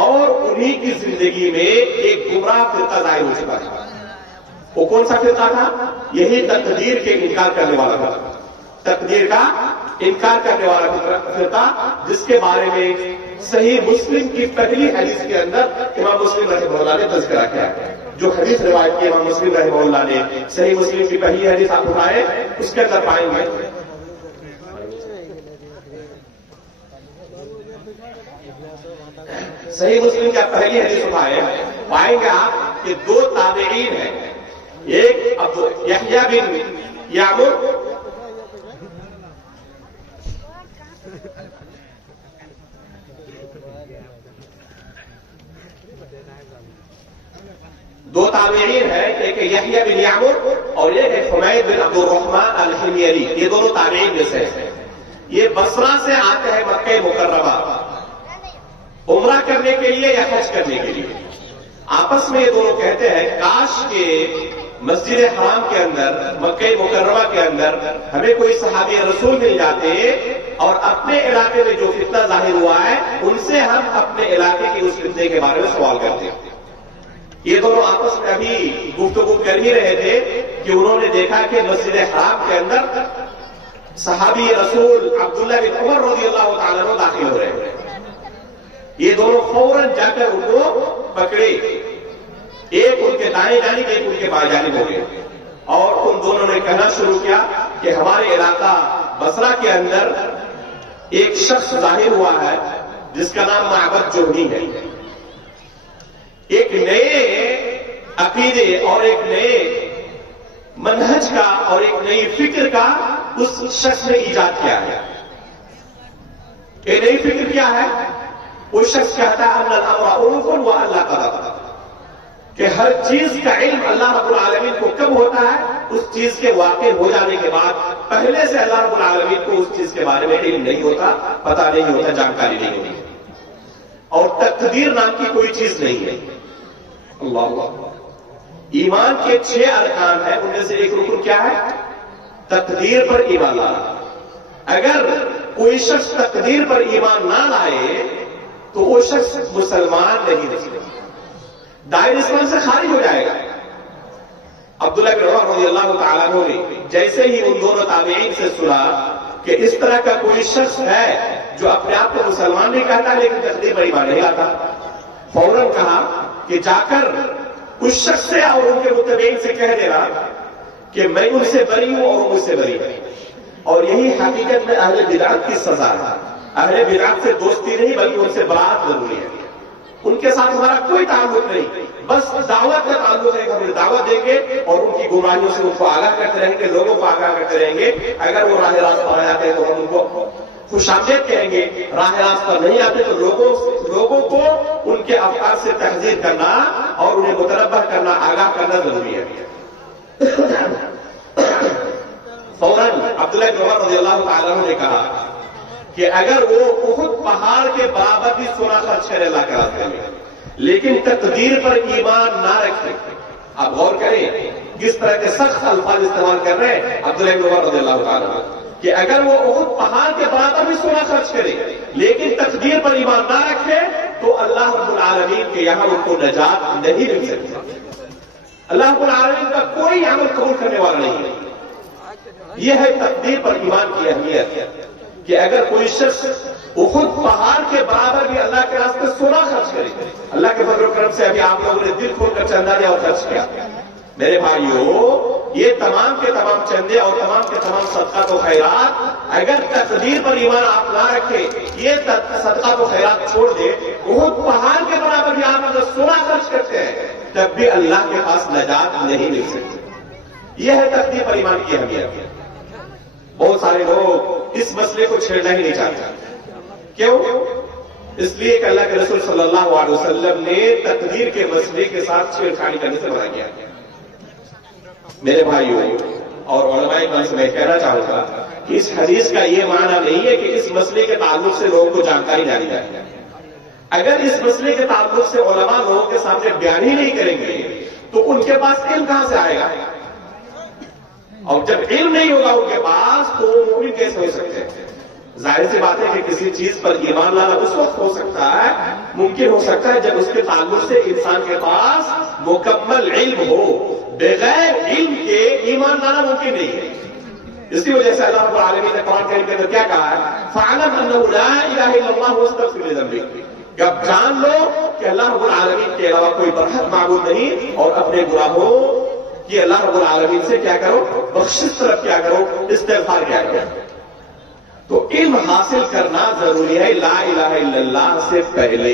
اور انہی کی زندگی میں ایک گمراہ فرقہ ظاہر ہو چکا تھا. وہ کون سا فرقہ تھا؟ یہی تقدیر کے انکار کرنے والا تھا. تقدیر کا انکار کرنے والا فرقہ، جس کے بارے میں صحیح مسلم کی پہلی حدیث کے اندر امام مسلم رحمہ اللہ نے تذکرہ کیا ہے. جو حدیث روایت کی امام مسلم رحمہ اللہ نے، صحیح مسلم کی پہلی حدیث آپ اٹھائیں، اس کے اندر پائیں گے صحیح مسلم کی پہلی حدیث اٹھائیں، پائیں گے آپ کہ دو تابعین ہیں. ایک یحییٰ بن یعمر دو تابعین ہیں، ایک یحییٰ بن یعمر اور ایک ہے حمید بن عبد الرحمن الحمیری. یہ دونوں تابعین میں سے ہیں. یہ بصرہ سے آتے ہیں مکہ مکرمہ عمرہ کرنے کے لیے یا حج کرنے کے لیے. آپس میں یہ دونوں کہتے ہیں کاش کے مسجد حرام کے اندر، مکہ مکرمہ کے اندر ہمیں کوئی صحابی رسول مل جاتے اور اپنے علاقے میں جو فتنہ ظاہر ہوا ہے ان سے ہم اپنے علاقے کی اس فتنے کے بارے میں سوال کرتے ہیں. یہ دونوں آپس میں ابھی گفتگو کر ہی رہے تھے کہ انہوں نے دیکھا کہ مسجد حرام کے اندر صحابی رسول عبداللہ بن عمر رضی اللہ تعالیٰ عنہ داخل ہو رہے ہیں. یہ دونوں فوراً جا کر ان کو پکڑے. ایک ان کے دائیں جانب، ایک ان کے بائیں جانب ہو گئے، اور ان دونوں نے کہنا شروع کیا کہ ہمارے علاقہ بصرہ کے اندر ایک شخص ظاہر ہوا ہے جس کا نام معبد جوہنی ہے. ایک نئے عقیدے اور ایک نئے منہج کا اور ایک نئی فکر کا اس شخص نے ایجاد کیا ہے. یہ نئی فکر کیا ہے؟ وہ شخص کہتا ہے ان الامر انوف و اللہ قدر، کہ ہر چیز کا علم اللہ رب العالمین کو کب ہوتا ہے؟ اس چیز کے واقع ہو جانے کے بعد. پہلے سے اللہ رب العالمین کو اس چیز کے بارے میں علم نہیں ہوتا، پتہ نہیں ہوتا، جانکاری نہیں ہوتی. اور تقدیر نام کی کوئی چیز نہیں ہے. اللہ ایمان کے 6 ارکان ہیں، ان میں سے ایک رکن کیا ہے؟ تقدیر پر ایمان لانا. اگر کوئی شخص تقدیر پر ایمان نہ لائے تو وہ شخص مسلمان نہیں رہے، دائر اسلام سے خارج ہو جائے گا. عبداللہ بن عمر رضی اللہ تعالیٰ عنہ نے جیسے ہی ان دونوں تابعین سے سنا کہ اس طرح کا کوئی شخص ہے جو اپنے آپ کو مسلمان نہیں کہتا لیکن تقدیر پر ایمان نہیں لاتا، فوراً کہا کہ جا کر اس شخص سے اور ان کے متبعین سے کہہ دینا کہ میں ان سے بری ہوں اور مجھ سے بری ہے. اور یہی حقیقت میں اہل بدعت کی سزا ہے. اہل بدعت سے دوستی نہیں بلکہ ان سے برات ضروری ہے. ان کے ساتھ ہمارا کوئی تعلق نہیں، بس دعوت کا تعلق ہے. ہم دعوت دیں گے اور ان کی گمراہیوں سے ان کو آگاہ کرتے رہیں گے، لوگوں کو آگاہ کرتے رہیں گے. اگر وہ راہ راست پر آ جاتے ہیں تو ہم ان کو خوش آمدید کہیں گے، راہ راست پر نہیں آتے تو لوگوں کو ان کے افکار سے تحذیر کرنا اور انہیں متنبہ کرنا، آگاہ کرنا ضروری ہے. فوراً عبداللہ بن عمر رضی اللہ تعالیٰ عنہ نے کہا کہ اگر وہ احد پہاڑ کے برابر بھی سونا خرچ کرے اللہ کے راستے میں لیکن تقدیر پر ایمان نہ رکھے. آپ غور کریں کس طرح کے سخت الفاظ استعمال کر رہے ہیں عبداللہ بن عمر رضی اللہ تعالیٰ عنہ کہ اگر وہ احد پہاڑ کے برابر بھی سونا خرچ کرے لیکن تقدیر پر ایمان نہ رکھے تو اللہ رب العالمین کے یہاں ان کو نجات نہیں مل سکتی. اللہ رب العالمین کا کوئی عمل قبول کرنے والا نہیں ہے. یہ ہے تقدیر پر ایمان کی اہمیت کہ اگر کوئی شخص احد پہاڑ کے برابر بھی اللہ کے راستے سونا خرچ کرے. اللہ کے فضل و کرم سے ابھی آپ لوگوں نے دل کھول کر چندہ دیا اور خرچ کیا. میرے بھائیوں، یہ تمام کے تمام چندے اور تمام کے تمام صدقات و خیرات اگر تقدیر پر ایمان آپ نہ رکھے، یہ صدقات و خیرات چھوڑ دے، احد پہاڑ کے برابر بھی آپ اگر سونا خرچ کرتے ہیں تب بھی اللہ کے پاس نجات نہیں مل سکتی. یہ ہے تقدیر پر ایمان کی اہمیت. بہت سارے لوگ اس مسئلے کو چھیڑنا ہی نہیں چاہتے. کیوں؟ اس لیے کہ اللہ کے رسول صلی اللہ علیہ وسلم نے تقدیر کے مسئلے کے ساتھ چھیڑخانی کرنے سے منع کیا. میرے بھائیوں اور علماء کرام سے میں کہنا چاہوں گا کہ اس حدیث کا یہ معنی نہیں ہے کہ اس مسئلے کے تعلق سے لوگوں کو جانکاری نہ دی جائے. اگر اس مسئلے کے تعلق سے علماء لوگوں کے سامنے بیان ہی نہیں کریں گے تو ان کے پاس علم کہاں سے آئے گا؟ اور جب علم نہیں ہوگا ان کے پاس تو وہ مومن کیسے ہو سکتے ہیں؟ ظاہر سی بات ہے کہ کسی چیز پر ایمان لانا اس وقت ہو سکتا ہے، ممکن ہو سکتا ہے جب اس کے تعلق سے انسان کے پاس مکمل علم ہو. بغیر علم کے ایمان لانا ممکن نہیں ہے. اسی وجہ سے اللہ رب العالمین نے قرآن کریم کے اندر کیا کہا ہے؟ فَاعْلَمْ أَنَّهُ لَا إِلَٰهَ إِلَّا اللَّهُ وَاسْتَغْفِرْ لِذَنبِكَ. اب جان لو کہ اللہ رب العالمین کے علاوہ کوئی برحق معبود نہیں، اور اپنے گناہوں کی اللہ رب العالمین سے کیا کرو؟ بخشش طلب کیا کرو، استغفار کیا کرو. تو علم حاصل کرنا ضروری ہے لا الہ الا اللہ سے پہلے.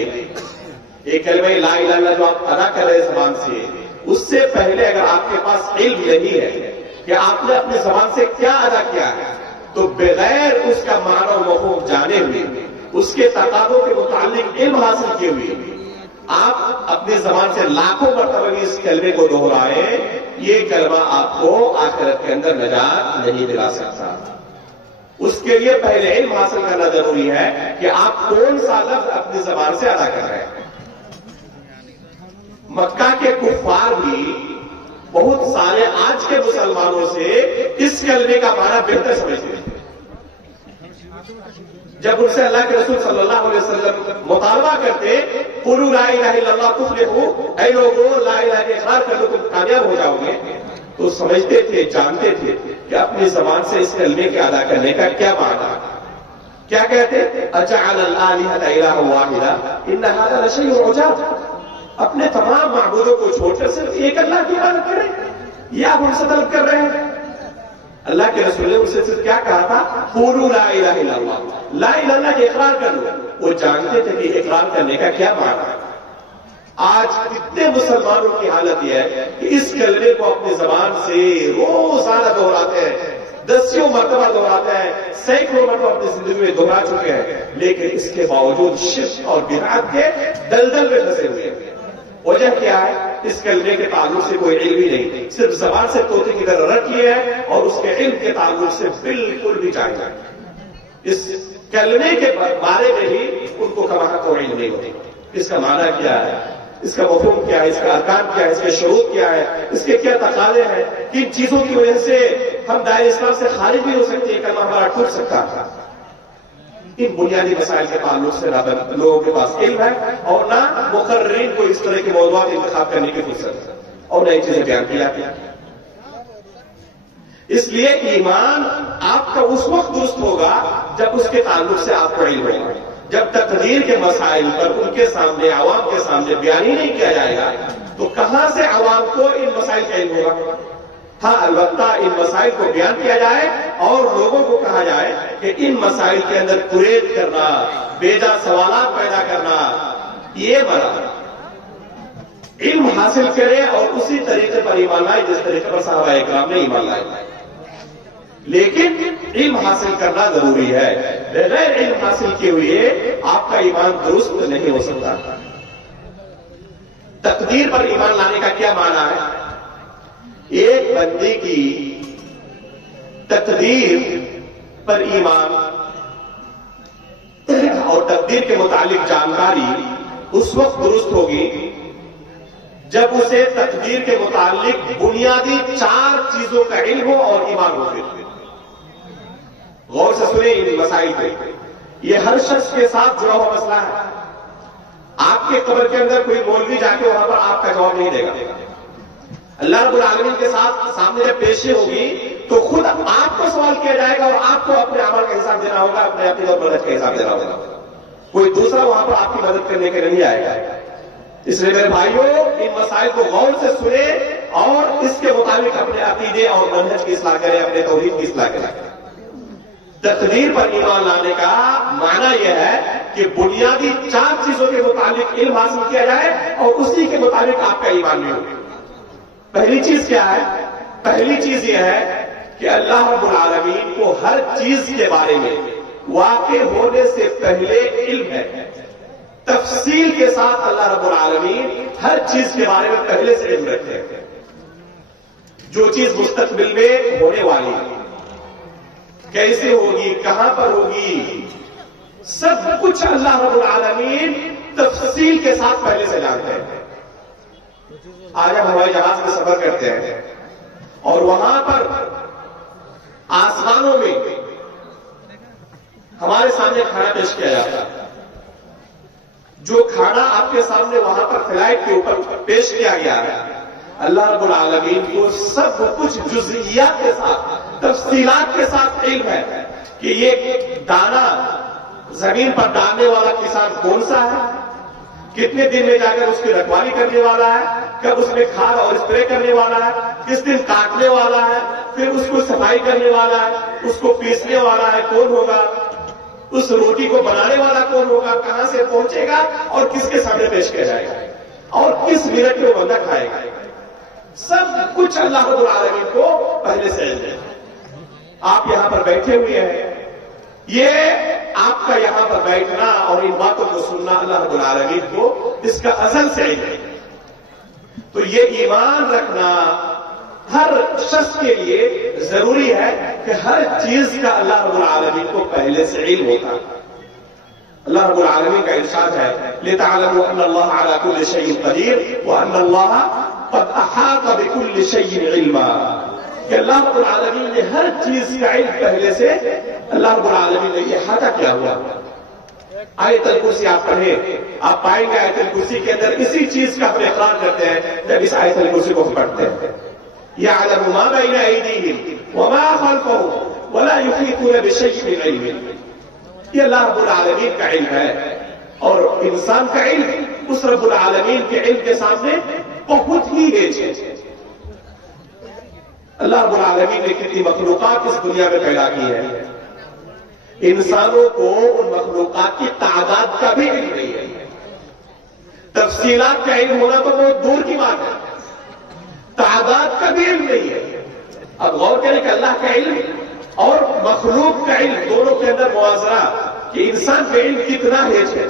ایک کلمہ لا الہ الا اللہ جو آپ ادا کر رہے ہیں زبان سے، اس سے پہلے اگر آپ کے پاس علم نہیں ہے کہ آپ نے اپنی زبان سے کیا ادا کیا ہے، تو بغیر اس کا معنی و مفہوم جانے ہوئے، اس کے تقاضوں کے متعلق علم حاصل کیے ہوئے آپ اپنی زبان سے لاکھوں مرتبہ اس کلمے کو دہرائیں، یہ کلمہ آپ کو آخرت کے اندر نجات نہیں دلا سکتا. اس کے لیے پہلے علم حاصل کرنا ضروری ہے کہ آپ کون سا لفظ اپنی زبان سے ادا کر رہے ہیں. مکہ کے کفار بھی بہت سارے آج کے مسلمانوں سے اس کلمے کا معنی بہتر سمجھتے ہیں. جب ان سے اللہ کے رسول صلی اللہ علیہ وسلم مطالبہ کرتے قولوا لا الہ الا اللہ تفلحوا، اے لوگوں لا الہ کا اقرار کر لو تم کامیاب ہو جاؤ گے، تو سمجھتے تھے، جانتے تھے کہ اپنی زبان سے اس کلمے کے ادا کرنے کا کیا معنی ہے. کیا کہتے؟ اجعل الآلہۃ الہا واحدا ان ھذا لشیء عجاب. اپنے تمام معبودوں کو چھوڑ کر صرف ایک اللہ کی عبادت کریں، یہ آپ ان سے طلب کر رہے ہیں. اللہ کے رسول نے ان سے صرف کیا کہا تھا؟ قولوا لا الہ الا اللہ، لا الہ الا اللہ کا اقرار کر لو. وہ جانتے تھے کہ اقرار کرنے کا کیا معنی ہے. آج کتنے مسلمانوں کی حالت یہ ہے کہ اس کلمے کو اپنی زبان سے روزانہ دہراتے ہیں، دسیوں مرتبہ دہراتے ہیں، سینکڑوں مرتبہ اپنی زندگی میں دہرا چکے ہیں، لیکن اس کے باوجود شرک اور بدعت کے دلدل میں پھنسے ہوئے ہیں. وجہ کیا ہے؟ اس کلمے کے تعلق سے کوئی علم ہی نہیں، صرف زبان سے طوطے کی طرح رکھی ہے اور اس کے علم کے تعلق سے بالکل بھی جائز ہے. اس کلمے کے بارے میں بھی ان کو کبھی کوئی علم نہیں ہوتی. اس کا معنی کیا ہے، اس کا مفہوم کیا ہے، اس کا ارکان کیا ہے، اس کے شروط کیا ہے، اس کے کیا تقاضے ہیں، کن چیزوں کی وجہ سے ہم دائرہ اسلام سے خارج بھی ہو سکتے ہیں، کلمہ ہمارا ٹوٹ سکتا تھا. ان بنیادی مسائل کے تعلق سے نہ لوگوں کے پاس علم ہے اور نہ مقررین کو اس طرح کے موضوعات انتخاب کرنے کی فرصت اور نئی چیزیں بیان کی جاتی ہیں. اس لیے ایمان آپ کا اس وقت درست ہوگا جب اس کے تعلق سے آپ کو علم ہوگا. جب تقدیر کے مسائل پر ان کے سامنے، عوام کے سامنے بیان ہی نہیں کیا جائے گا تو کہاں سے عوام کو ان مسائل کا علم ہوگا؟ ہاں البتہ ان مسائل کو بیان کیا جائے اور لوگوں کو کہا جائے کہ ان مسائل کے اندر قریب کرنا، بیجا سوالات پیدا کرنا، یہ مراد علم حاصل کرے اور اسی طریقے پر ایمان لائے جس طریقے پر صحابہ اکرام نے ایمان لائے. لیکن علم حاصل کرنا ضروری ہے، بغیر علم حاصل کیے ہوئے آپ کا ایمان درست نہیں ہو سکتا. تقدیر پر ایمان لانے کا کیا معنی ہے؟ ایک بندے کی تقدیر پر ایمان اور تقدیر کے متعلق جانکاری اس وقت درست ہوگی جب اسے تقدیر کے متعلق بنیادی 4 چیزوں کا علم ہو اور ایمان ہو. غور سے سنیں ان مسائل پہ، یہ ہر شخص کے ساتھ جڑا ہوا مسئلہ ہے. آپ کے قبر کے اندر کوئی مولوی جا کے وہاں پر آپ کا جواب نہیں دے گا. اللہ رب العالمین کے ساتھ سامنے جب پیشی ہوگی تو خود آپ کو سوال کیا جائے گا اور آپ کو اپنے عمل کا حساب دینا ہوگا، اپنے عقیدہ اور منہج کا حساب دینا ہوگا. کوئی دوسرا وہاں پر آپ کی مدد کرنے کے نہیں آئے گا. اس لیے میرے بھائیوں ان مسائل کو غور سے سنیں اور اس کے مطابق اپنے عقیدے اور منہج کی اصلاح کریں، اپنے توحید کی اصلاح کریں. تقدیر پر ایمان لانے کا معنی یہ ہے کہ بنیادی 4 چیزوں کے متعلق علم حاصل کیا جائے اور اسی کے مطابق آپ کا ایمان بھی ہو. پہلی چیز کیا ہے؟ پہلی چیز یہ ہے کہ اللہ رب العالمین کو ہر چیز کے بارے میں واقع ہونے سے پہلے علم ہے. تفصیل کے ساتھ اللہ رب العالمین ہر چیز کے بارے میں پہلے سے علم رکھتے ہیں. جو چیز مستقبل میں ہونے والی ہے، کیسے ہوگی، کہاں پر ہوگی، سب کچھ اللہ رب العالمین تفصیل کے ساتھ پہلے سے جانتے ہیں. آج ہم ہوائی جہاز میں سفر کرتے ہیں اور وہاں پر آسمانوں میں ہمارے سامنے کھانا پیش کیا جاتا ہے. جو کھانا آپ کے سامنے وہاں پر فلائٹ کے اوپر پیش کیا گیا ہے، اللہ رب العالمین کو سب کچھ جزئیات کے ساتھ، تفصیلات کے ساتھ علم ہے کہ یہ دانا زمین پر ڈالنے والا کسان کون سا ہے، کتنے دن میں جا کر اس کی رکھوالی کرنے والا ہے، کب اس میں کھاد اور اسپرے کرنے والا ہے، کس دن کاٹنے والا ہے، پھر اس کو صفائی کرنے والا ہے، اس کو پیسنے والا ہے کون ہوگا، اس روٹی کو بنانے والا کون ہوگا، کہاں سے پہنچے گا اور کس کے سامنے پیش کیا جائے گا اور کس منٹ میں وہ بندہ کھائے گا. سب کچھ اللہ رب العالمین کو پہلے سے علم ہے. آپ یہاں پر بیٹھے ہوئے ہیں، یہ آپ کا یہاں پر بیٹھنا اور ان باتوں کو سننا اللہ رب العالمین کو اس کا ازل سے علم ہے. تو یہ ایمان رکھنا ہر شخص کے لیے ضروری ہے کہ ہر چیز کا اللہ رب العالمین کو پہلے سے علم ہوتا. اللہ رب العالمین کا ارشاد ہے لِتَعْلَمُوا أَنَّ اللَّهَ عَلَى كُلِّ شَيْءٍ قَدِيرٌ وَأَنَّ اللَّهَ قَدْ أَحَاطَ بِكُلِّ شَيْءٍ عِلْمًا. کہ اللہ رب العالمین نے ہر چیز کا علم پہلے سے اللہ رب العالمین نے احاطہ کیا ہوا. آیت الکرسی آپ پڑھیں، آپ پائیں گے آیت الکرسی کے اندر اسی چیز کا ہم اقرار کرتے ہیں جب اس آیت الکرسی کو ہم پڑھتے ہیں. يَعْلَمُ مَا بَيْنَ أَيْدِيهِمْ وَمَا خَلْفَهُمْ وَلَا يُحِيطُونَ بِشَيْءٍ مِّنْ عِلْمِهِ. یہ اللہ رب العالمین کا علم ہے اور انسان کا علم اس رب العالمین کے علم کے سامنے بہت ہی ہیچ ہے. اللہ رب العالمین نے کتنی مخلوقات اس دنیا میں پیدا کی ہے، انسانوں کو ان مخلوقات کی تعداد کا بھی علم نہیں ہے. تفصیلات کا علم ہونا تو بہت دور کی بات ہے، تعداد کا بھی علم نہیں ہے. اب غور کریں کہ اللہ کا علم اور مخلوق کا علم دونوں کے اندر موازنہ کہ انسان کا علم کتنا ہیچ ہے.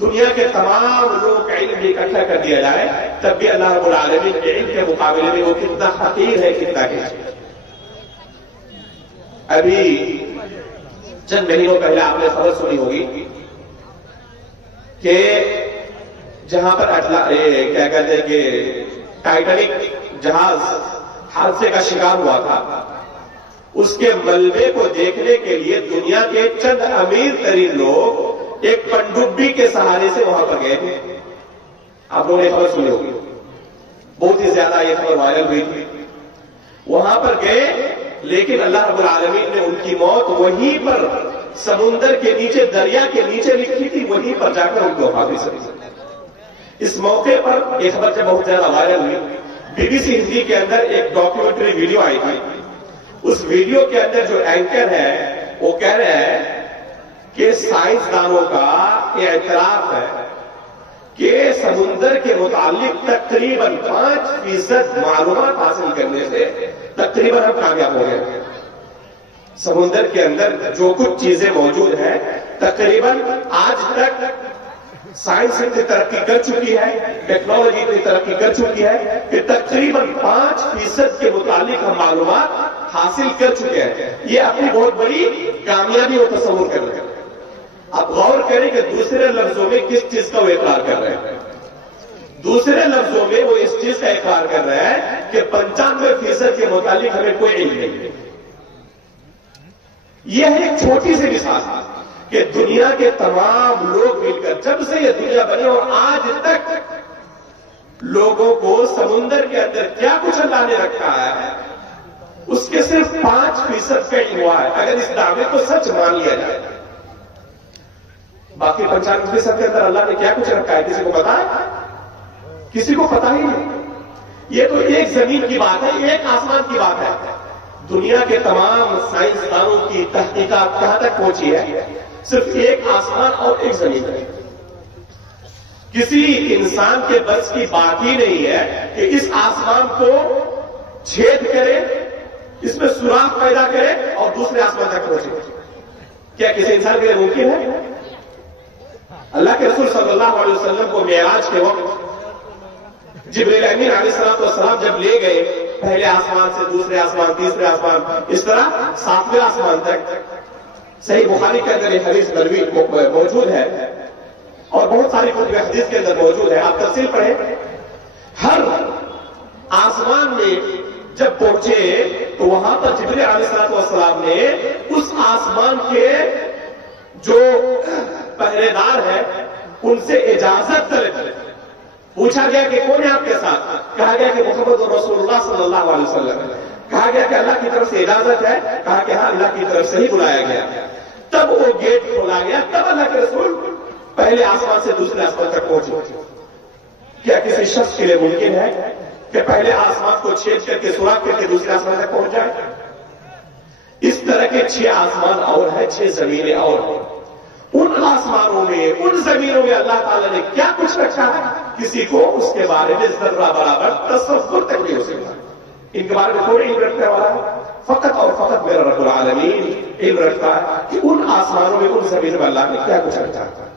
دنیا کے تمام لوگوں کا علم اکٹھا کر دیا جائے تب بھی اللہ رب العالمین کے علم کے مقابلے میں وہ کتنا حقیر ہے، کتنا ہیچ ہے. ابھی چند مہینوں پہلے آپ نے خبر سنی ہوگی کہ جہاں پر کیا کہتے ہیں کہ ٹائٹینک جہاز حادثے کا شکار ہوا تھا، اس کے ملبے کو دیکھنے کے لیے دنیا کے چند امیر ترین لوگ ایک پنڈبی کے سہارے سے وہاں پر گئے تھے. آپ لوگوں نے خبر سنی ہوگی، بہت ہی زیادہ یہ خبر وائرل ہوئی تھی. وہاں پر گئے لیکن اللہ رب العالمین نے ان کی موت وہیں پر سمندر کے نیچے، دریا کے نیچے لکھی تھی، وہیں پر جا کر ان کو وفات ہوئی. اس موقع پر یہ خبر جب بہت زیادہ وائرل ہوئی، BBC ہندی کے اندر ایک ڈاکیومنٹری ویڈیو آئی تھی. اس ویڈیو کے اندر جو اینکر ہے وہ کہہ رہے ہیں کہ سائنسدانوں کا اعتراف ہے کہ سمندر کے متعلق تقریباً 5% معلومات حاصل کرنے سے تقریباً ہم کامیاب ہو گئے. سمندر کے اندر جو کچھ چیزیں موجود ہیں تقریباً آج تک سائنس اتنی ترقی کر چکی ہے، ٹیکنالوجی اتنی ترقی کر چکی ہے کہ تقریباً 5% کے متعلق ہم معلومات حاصل کر چکے ہیں. یہ اپنی بہت بڑی کامیابی اور تصور کر رہے ہیں. اب غور کریں کہ دوسرے لفظوں میں کس چیز کا وہ اقرار کر رہے ہیں. دوسرے لفظوں میں وہ اس چیز کا اقرار کر رہے ہیں کہ 95% کے متعلق ہمیں کوئی علم نہیں ہے. یہ ہے ایک چھوٹی سی مثال کہ دنیا کے تمام لوگ مل کر جب سے یہ دنیا بنی اور آج تک لوگوں کو سمندر کے اندر کیا کچھ اللہ نے رکھا ہے اس کے صرف 5% کا علم ہوا ہے. اگر اس دعوے کو سچ مان لیا جائے، باقی 95% کے اندر اللہ نے کیا کچھ رکھا ہے کسی کو پتا ہے؟ کسی کو پتا ہی نہیں. یہ تو ایک زمین کی بات ہے، ایک آسمان کی بات ہے. دنیا کے تمام سائنسدانوں کی تحقیقات کہاں تک پہنچی ہے؟ صرف ایک آسمان اور ایک زمین ہے. کسی انسان کے بس کی بات ہی نہیں ہے کہ اس آسمان کو چھید کرے، اس میں سوراخ پیدا کرے اور دوسرے آسمان تک پہنچے. کیا کسی انسان کے لیے ممکن ہے؟ اللہ کے رسول صلی اللہ علیہ وسلم کو معراج کے وقت جبریل امین علیہ الصلوۃ والسلام جب لے گئے پہلے آسمان سے دوسرے آسمان، تیسرے آسمان، اس طرح 7ویں آسمان تک، صحیح بخاری کے اندر یہ حدیث مروی موجود ہے اور بہت ساری کتب حدیث کے اندر موجود ہے. آپ تفصیل پڑھیں. ہر آسمان میں جب پہنچے تو وہاں پر جبریل علیہ الصلوۃ والسلام نے اس آسمان کے جو پہرے دار ہے ان سے اجازت طلب کی. پوچھا گیا کہ کون ہے آپ کے ساتھ؟ کہا گیا کہ محمد رسول اللہ صلی اللہ علیہ وسلم. کہا گیا کہ اللہ کی طرف سے اجازت ہے؟ کہا کہ ہاں اللہ کی طرف سے ہی بلایا گیا. تب وہ گیٹ کھولا گیا، تب اللہ کے رسول پہلے آسمان سے دوسرے آسمان تک پہنچے. کیا کسی شخص کے لیے ممکن ہے کہ پہلے آسمان کو چھید کر کے سوراخ کر کے دوسرے آسمان تک پہنچ جائے؟ اس طرح کے 6 آسمان اور ہیں، 6 زمینیں اور ہیں. ان آسمانوں میں، ان زمینوں میں اللہ تعالیٰ نے کیا کچھ رکھا ہے کسی کو اس کے بارے میں ذرہ برابر تصور تک نہیں ہو سکتا. ان کے بارے میں کوئی علم رکھنے والا ہے؟ فقط اور فقط میرا رب العالمین علم رکھتا ہے کہ ان آسمانوں میں، ان زمینوں میں اللہ نے کیا کچھ رکھا ہے.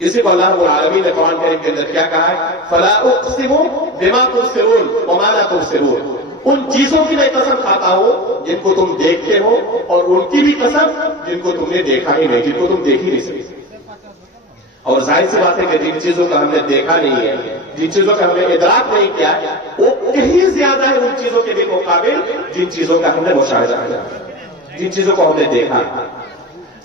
اسی کو اللہ رب العالمین نے قرآن کریم کے اندر کیا کہا ہے؟ فلا اقسم بما تبصرون وما لا تبصرون. ان چیزوں کی میں قسم کھاتا ہوں جن کو تم دیکھتے ہو، اور ان کی بھی قسم جن کو تم نے دیکھا ہی نہیں، جن کو تم دیکھ ہی نہیں سکتے. اور ظاہر سی بات ہے کہ جن چیزوں کا ہم نے دیکھا نہیں ہے، جن چیزوں کا ہم نے ادراک نہیں کیا ہے، وہ کہیں زیادہ ہے ان چیزوں کے بھی مقابل جن چیزوں کا ہم نے مشاہدہ کیا، جن چیزوں کو ہم نے دیکھا.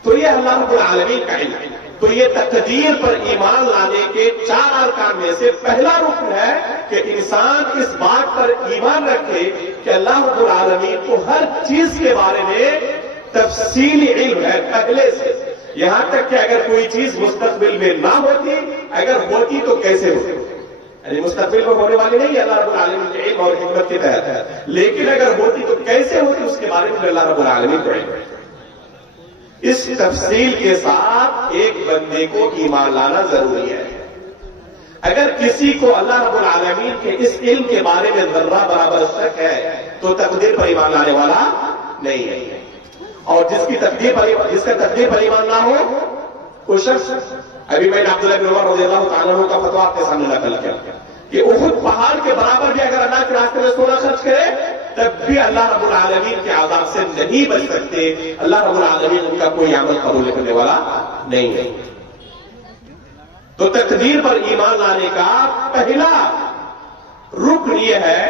تو یہ اللہ رب العالمین کا علم ہے. تو یہ تقدیر پر ایمان لانے کے 4 ارکان میں سے پہلا رکن ہے کہ انسان اس بات پر ایمان رکھے کہ اللہ رب العالمین کو ہر چیز کے بارے میں تفصیلی علم ہے پہلے سے. یہاں تک کہ اگر کوئی چیز مستقبل میں نہ ہوتی، اگر ہوتی تو کیسے ہوتی، یعنی مستقبل میں ہونے والی نہیں اللہ رب العالمین کے علم اور حکمت کے تحت ہے، لیکن اگر ہوتی تو کیسے ہوتی اس کے بارے میں اللہ رب العالمین کو علم ہے. اس تفصیل کے ساتھ ایک بندے کو ایمان لانا ضروری ہے. اگر کسی کو اللہ رب العالمین کے اس علم کے بارے میں ذرہ برابر شک ہے تو تقدیر پر ایمان لانے والا نہیں ہے. اور جس کا تقدیر پر ایمان نہ ہو وہ شخص، ابھی میں نے عبداللہ بن عمر رضی اللہ تعالیٰ عنہ کا فتویٰ آپ کے سامنے نقل کیا کہ احد پہاڑ کے برابر بھی اگر اللہ کے راستے میں سونا خرچ کرے تب بھی اللہ رب العالمین کے عذاب سے نہیں بچ سکتے. اللہ رب العالمین ان کا کوئی عمل قبول کرنے والا نہیں ہے. تو تقدیر پر ایمان لانے کا پہلا رکن یہ ہے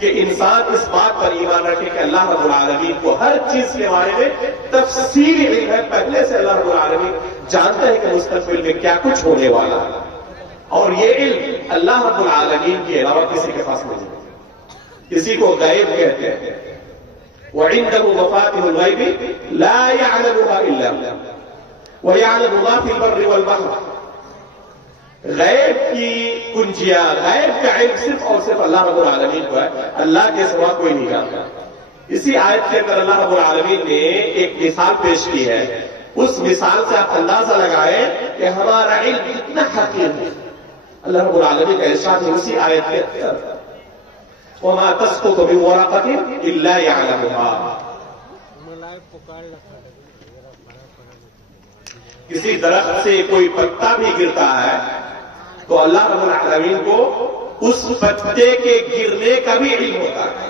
کہ انسان اس بات پر ایمان رکھے کہ اللہ رب العالمین کو ہر چیز کے بارے میں تفصیلی علم ہے. پہلے سے اللہ رب العالمین جانتا ہے کہ مستقبل میں کیا کچھ ہونے والا ہے، اور یہ علم اللہ رب العالمین کے علاوہ کسی کے پاس نہیں ہے. کسی کو غیب کہتے ہیں. وعنده مفاتيح الغيب لا يعلمها الا هو ويعلم ما في البر والبحر. غیب کی کنجیاں، غیب کا علم صرف اور صرف اللہ رب العالمین کو ہے، اللہ کے سوا کوئی نہیں جانتا. اسی آیت کے اندر اللہ رب العالمین نے ایک مثال پیش کی ہے. اس مثال سے آپ اندازہ لگائیں کہ ہمارا علم کتنا حقیر ہے. اللہ رب العالمین کا ارشاد ہے اسی آیت کے اندر وَمَا تَسْقُطُ مِن وَرَقَةٍ إِلَّا يَعْلَمُهَا. کسی درخت سے کوئی پتا بھی گرتا ہے تو اللہ رب العالمین کو اس پتے کے گرنے کا بھی علم ہوتا ہے.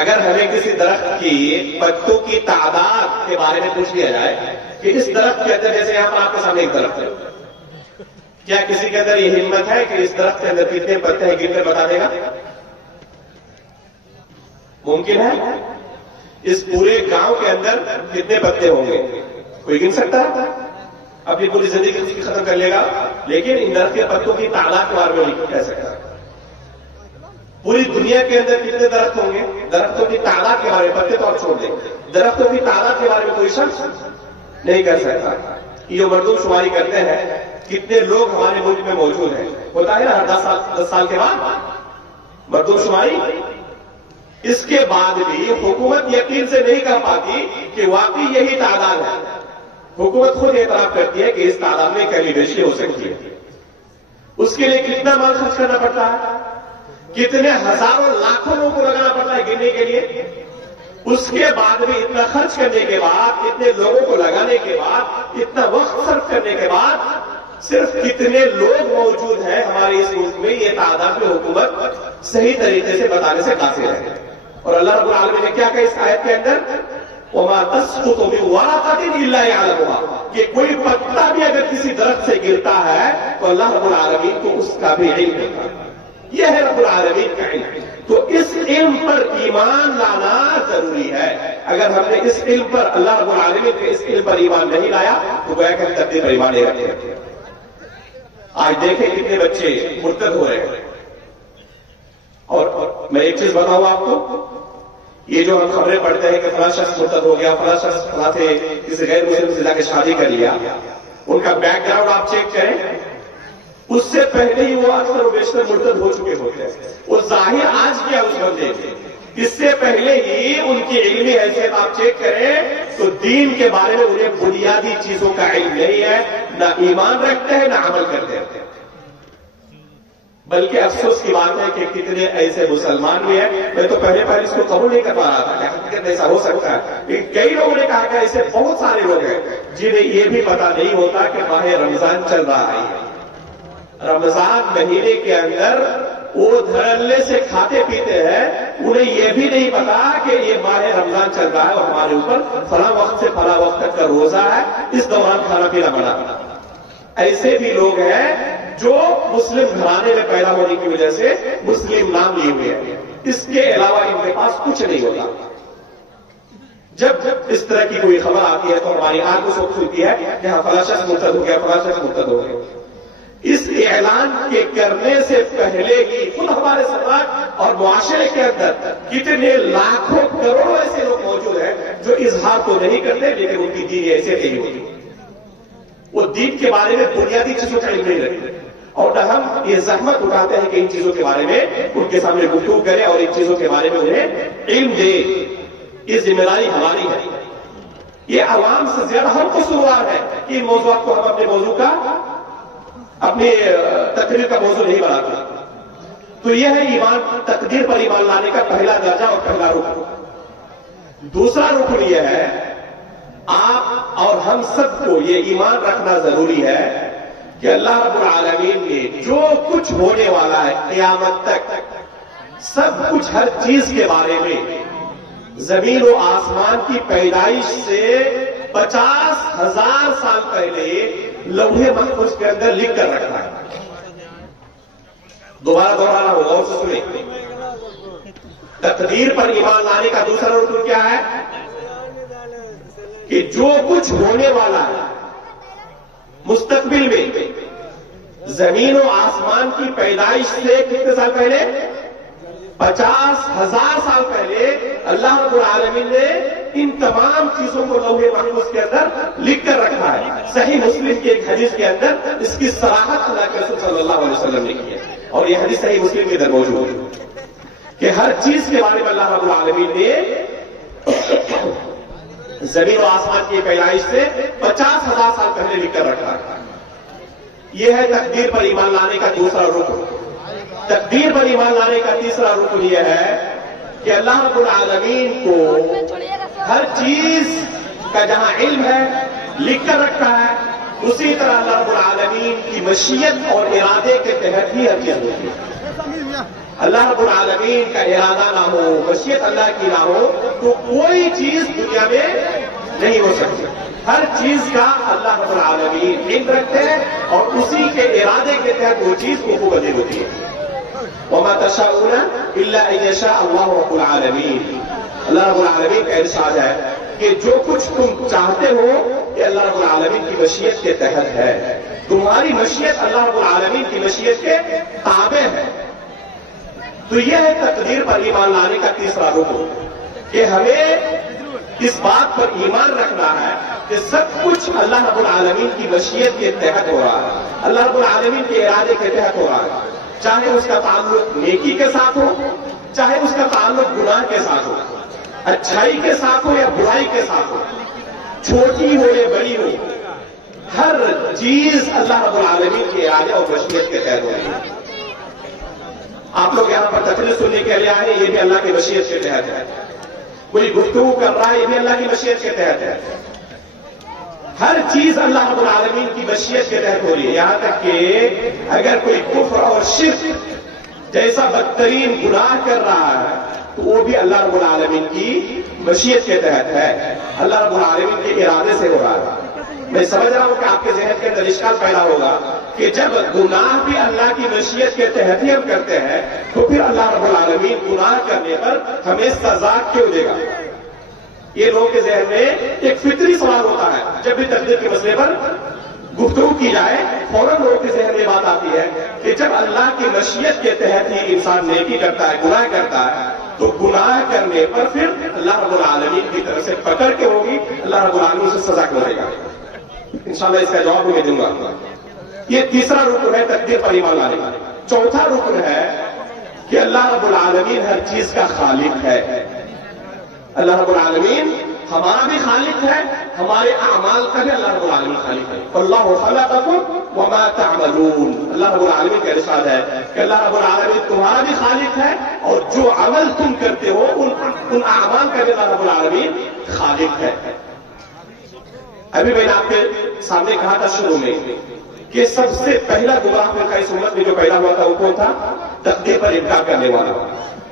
اگر ہمیں کسی درخت کی پتوں کی تعداد کے بارے میں پوچھ لیا جائے کہ اس درخت کے اندر، جیسے یہاں پر آپ کے سامنے ایک درخت ہے، کیا کسی کے اندر یہ ہمت ہے کہ اس درخت کے اندر کتنے پتے ہیں گر کر بتا دے گا؟ ممکن ہے؟ اس پورے گاؤں کے اندر کتنے پتے ہوں گے کوئی گن سکتا ہے؟ اپنی پوری زندگی ختم کر لے گا، لیکن ان درخت کے پتوں کی تعداد کے بارے میں نہیں کہہ سکتا. پوری دنیا کے اندر کتنے درخت ہوں گے، درختوں کی تعداد کے بارے میں، پتے تو آپ چھوڑ دیں، درختوں کی تعداد کے بارے میں کوئی شخص نہیں کر سکتا. یہ مردم شماری کرتے ہیں کتنے لوگ ہمارے ملک میں موجود ہیں، ہوتا ہے نا ہر 10 سال کے بعد مردم شماری. اس کے بعد بھی حکومت یقین سے نہیں کر پاتی کہ واقعی یہی تعداد ہے. حکومت خود اعتراف کرتی ہے کہ اس تعداد میں کمی بیشی ہو سکتی ہے. اس کے لیے کتنا مال خرچ کرنا پڑتا ہے, کتنے ہزاروں لاکھوں لوگوں کو لگانا پڑتا ہے گننے کے لیے. اس کے بعد بھی اتنا خرچ کرنے کے بعد, اتنے لوگوں کو لگانے کے بعد, اتنا وقت صرف کرنے کے بعد صرف کتنے لوگ موجود ہیں ہمارے اس ملک میں, یہ تعداد میں حکومت صحیح طریقے سے بتانے سے قاصر ہے. اور اللہ رب العالمین نے کیا کہا اس آیت کے اندر, وَمَا تَسْقُطُ مِن وَرَقَةٍ إِلَّا يَعْلَمُهَا, کہ کوئی پتا بھی اگر کسی درخت سے گرتا ہے تو اللہ رب العالمین کو اس کا بھی علم ہوتا ہے. یہ ہے رب العالمین کا علم. تو اس علم پر ایمان لانا ضروری ہے. اگر ہم نے اس علم پر, اللہ رب العالمین کے اس علم پر ایمان نہیں لایا تو گویا کہ ہم تقدیر پر ایمان نہیں رکھتے. آج دیکھیں کتنے بچے مرتد ہو رہے ہیں. اور میں ایک چیز بتاؤں آپ کو, یہ جو ہم خبریں پڑھتے ہیں کہ فلاں شخص مرتد ہو گیا, فلاں شخص فلاں سے کسی غیر مسلم سے جا کے شادی کر لیا, ان کا بیک گراؤنڈ آپ چیک کریں, اس سے پہلے ہی وہ اکثر و بیشتر مرتد ہو چکے ہوتے ہیں. وہ ظاہر آج کیا اس بندے کے, اس سے پہلے ہی ان کی علمی حیثیت آپ چیک کریں تو دین کے بارے میں انہیں بنیادی چیزوں کا علم نہیں ہے, نہ ایمان رکھتے ہیں نہ عمل کرتے ہیں. بلکہ افسوس کی بات ہے کہ کتنے ایسے مسلمان بھی ہیں, میں تو پہلے اس کو قبول نہیں کر پا رہا تھا کہ حقیقت ایسا ہو سکتا ہے, لیکن کئی لوگوں نے کہا کہ ایسے بہت سارے لوگ ہیں جنہیں یہ بھی پتا نہیں ہوتا کہ ماہ رمضان چل رہا ہے. رمضان مہینے کے اندر وہ دھڑلے سے کھاتے پیتے ہیں, انہیں یہ بھی نہیں پتا کہ یہ ماہ رمضان چل رہا ہے اور ہمارے اوپر فلاں وقت سے فلاں وقت تک کا روزہ ہے, اس دوران کھانا پینا بنا. ایسے بھی لوگ ہیں جو مسلم گھرانے میں پیدا ہونے کی وجہ سے مسلم نام لیے ہوئے ہیں, اس کے علاوہ ان کے پاس کچھ نہیں ہوتا. جب اس طرح کی کوئی خبر آتی ہے تو ہماری آنکھ کو سوکھ کھلتی ہے کہ ہاں فلاں شخص مرتد ہو گیا, فلاں شخص مرتد ہو گیا. اس اعلان کے کرنے سے پہلے ہی خود ہمارے سماج اور معاشرے کے اندر کتنے لاکھوں کروڑوں ایسے لوگ موجود ہیں جو اظہار تو نہیں کرتے لیکن ان کی دین ایسے نہیں ہوتی. وہ دین کے بارے میں بنیادی چیزوں کا علم نہیں رکھتے, اور نہ ہم یہ زحمت اٹھاتے ہیں کہ ان چیزوں کے بارے میں ان کے سامنے گفتگو کریں اور ان چیزوں کے بارے میں انہیں علم دیں. یہ ذمہ داری ہماری ہے. یہ عوام سے زیادہ ہم کو سوال ہے کہ ان موضوعات کو ہم اپنے موضوع کا, اپنی تقریر کا موضوع نہیں بناتے. تو یہ ہے ایمان, تقدیر پر ایمان لانے کا پہلا درجہ اور پہلا رکن. دوسرا رکن یہ ہے, آپ اور ہم سب کو یہ ایمان رکھنا ضروری ہے کہ اللہ رب العالمین نے جو کچھ ہونے والا ہے قیامت تک, سب کچھ ہر چیز کے بارے میں زمین و آسمان کی پیدائش سے 50,000 سال پہلے لوہے محفوظ کے اندر لکھ کر رکھا ہے. دوبارہ دوہرانا ہوگا, اور سنیں, تقدیر پر ایمان لانے کا دوسرا رکن کیا ہے کہ جو کچھ ہونے والا ہے مستقبل میں, زمین و آسمان کی پیدائش سے کتنے سال پہلے, 50,000 سال پہلے اللہ رب العالمین نے ان تمام چیزوں کو لوہے محفوظ کے اندر لکھ کر رکھا ہے. صحیح مسلم کی ایک حدیث کے اندر اس کی صراحت اللہ کے رسول صلی اللہ علیہ وسلم نے کی ہے, اور یہ حدیث صحیح مسلم کے اندر موجود ہے کہ ہر چیز کے بارے میں اللہ رب العالمین نے زمین و آسمان کی پیدائش سے 50,000 سال پہلے لکھ کر رکھا ہے. یہ ہے تقدیر پر ایمان لانے کا دوسرا رکن. تقدیر پر ایمان لانے کا تیسرا رکن یہ ہے کہ اللہ رب العالمین کو ہر چیز کا جہاں علم ہے لکھ کر رکھا ہے, اسی طرح اللہ رب العالمین کی مشیت اور ارادے کے تحت ہی ہر چیز ہوتی ہے. اللہ رب العالمین کا ارادہ نہ ہو, مشیت اللہ کی نہ ہو تو کوئی چیز دنیا میں نہیں ہو سکتی. ہر چیز کا اللہ رب العالمین علم رکھتے ہیں اور اسی کے ارادے کے تحت وہ چیز کو بدل ہوتی ہے. وما تشاءون الا ان يشاء الله رب العالمین. اللہ رب العالمین کا ارشاد ہے کہ جو کچھ تم چاہتے ہو یہ اللہ رب العالمین کی مشیت کے تحت ہے. تمہاری مشیت اللہ رب العالمین کی مشیت کے تابع ہے. تو یہ ہے تقدیر پر ایمان لانے کا تیسرا رکن کہ ہمیں اس بات پر ایمان رکھنا ہے کہ سب کچھ اللہ رب العالمین کی مشیت کے تحت ہو رہا ہے, اللہ رب العالمین کے ارادے کے تحت ہو رہا ہے. چاہے اس کا تعلق نیکی کے ساتھ ہو، چاہے اس کا تعلق گناہ کے ساتھ ہو، اچھائی کے ساتھ ہو یا برائی کے ساتھ ہو، چھوٹی ہو یا بڑی ہو، ہر چیز اللہ رب العالمین کے ارادے اور مشیت کے تحت ہو رہی ہے۔ آپ لوگ یہاں پر تقریر سننے کے لیے آئے، یہ بھی اللہ کی مشیت کے تحت ہے۔ کوئی گفتگو کر رہا ہے، یہ بھی اللہ کی مشیت کے تحت ہے۔ ہر چیز اللہ رب العالمین کی مشیت کے تحت ہو رہی ہے، یہاں تک کہ اگر کوئی کفر اور شرک جیسا بدترین گناہ کر رہا ہے تو وہ بھی اللہ رب العالمین کی مشیت کے تحت ہے، اللہ رب العالمین کے ارادے سے ہو رہا ہے۔ میں سمجھ رہا ہوں کہ آپ کے ذہن کے اندر اشکال پیدا ہوگا کہ جب گناہ بھی اللہ کی مشیت کے تحت ہی ہم کرتے ہیں تو پھر اللہ رب العالمین گناہ کرنے پر ہمیں سزا کیوں دے گا؟ یہ لوگوں کے ذہن میں ایک فطری سوال ہوتا ہے۔ جب بھی تقدیر کے مسئلے پر گفتگو کی جائے فوراً لوگوں کے ذہن میں بات آتی ہے کہ جب اللہ کی مشیت کے تحت ہی انسان نیکی کرتا ہے، گناہ کرتا ہے، تو گناہ کرنے پر پھر اللہ رب العالمین کی طرف سے پکڑ کے ہوگی، اللہ رب العالمین اسے سزا کیوں دے گا؟ انشاءاللہ اس کا جواب میں دوں گا۔ یہ تیسرا رکن ہے تقدیر پر ایمان لانے کا۔ چوتھا رکن ہے کہ اللہ رب العالمین ہر چیز کا خالق ہے۔ اللہ رب العالمین ہمارا بھی خالق ہے، ہمارے اعمال کا بھی اللہ رب العالمین خالق ہے۔ اللہ خلقکم وما تعملون، اللہ رب العالمین کا ارشاد ہے کہ اللہ رب العالمین تمہارا بھی خالق ہے اور جو عمل تم کرتے ہو ان اعمال کا بھی اللہ رب العالمین خالق ہے۔ ابھی میں نے آپ کے سامنے کہا تھا شروع میں کہ سب سے پہلا گمراہ فرقہ اس امت میں جو پیدا ہوا تھا وہ کون تھا؟ تقدیر پر انکار کرنے والا،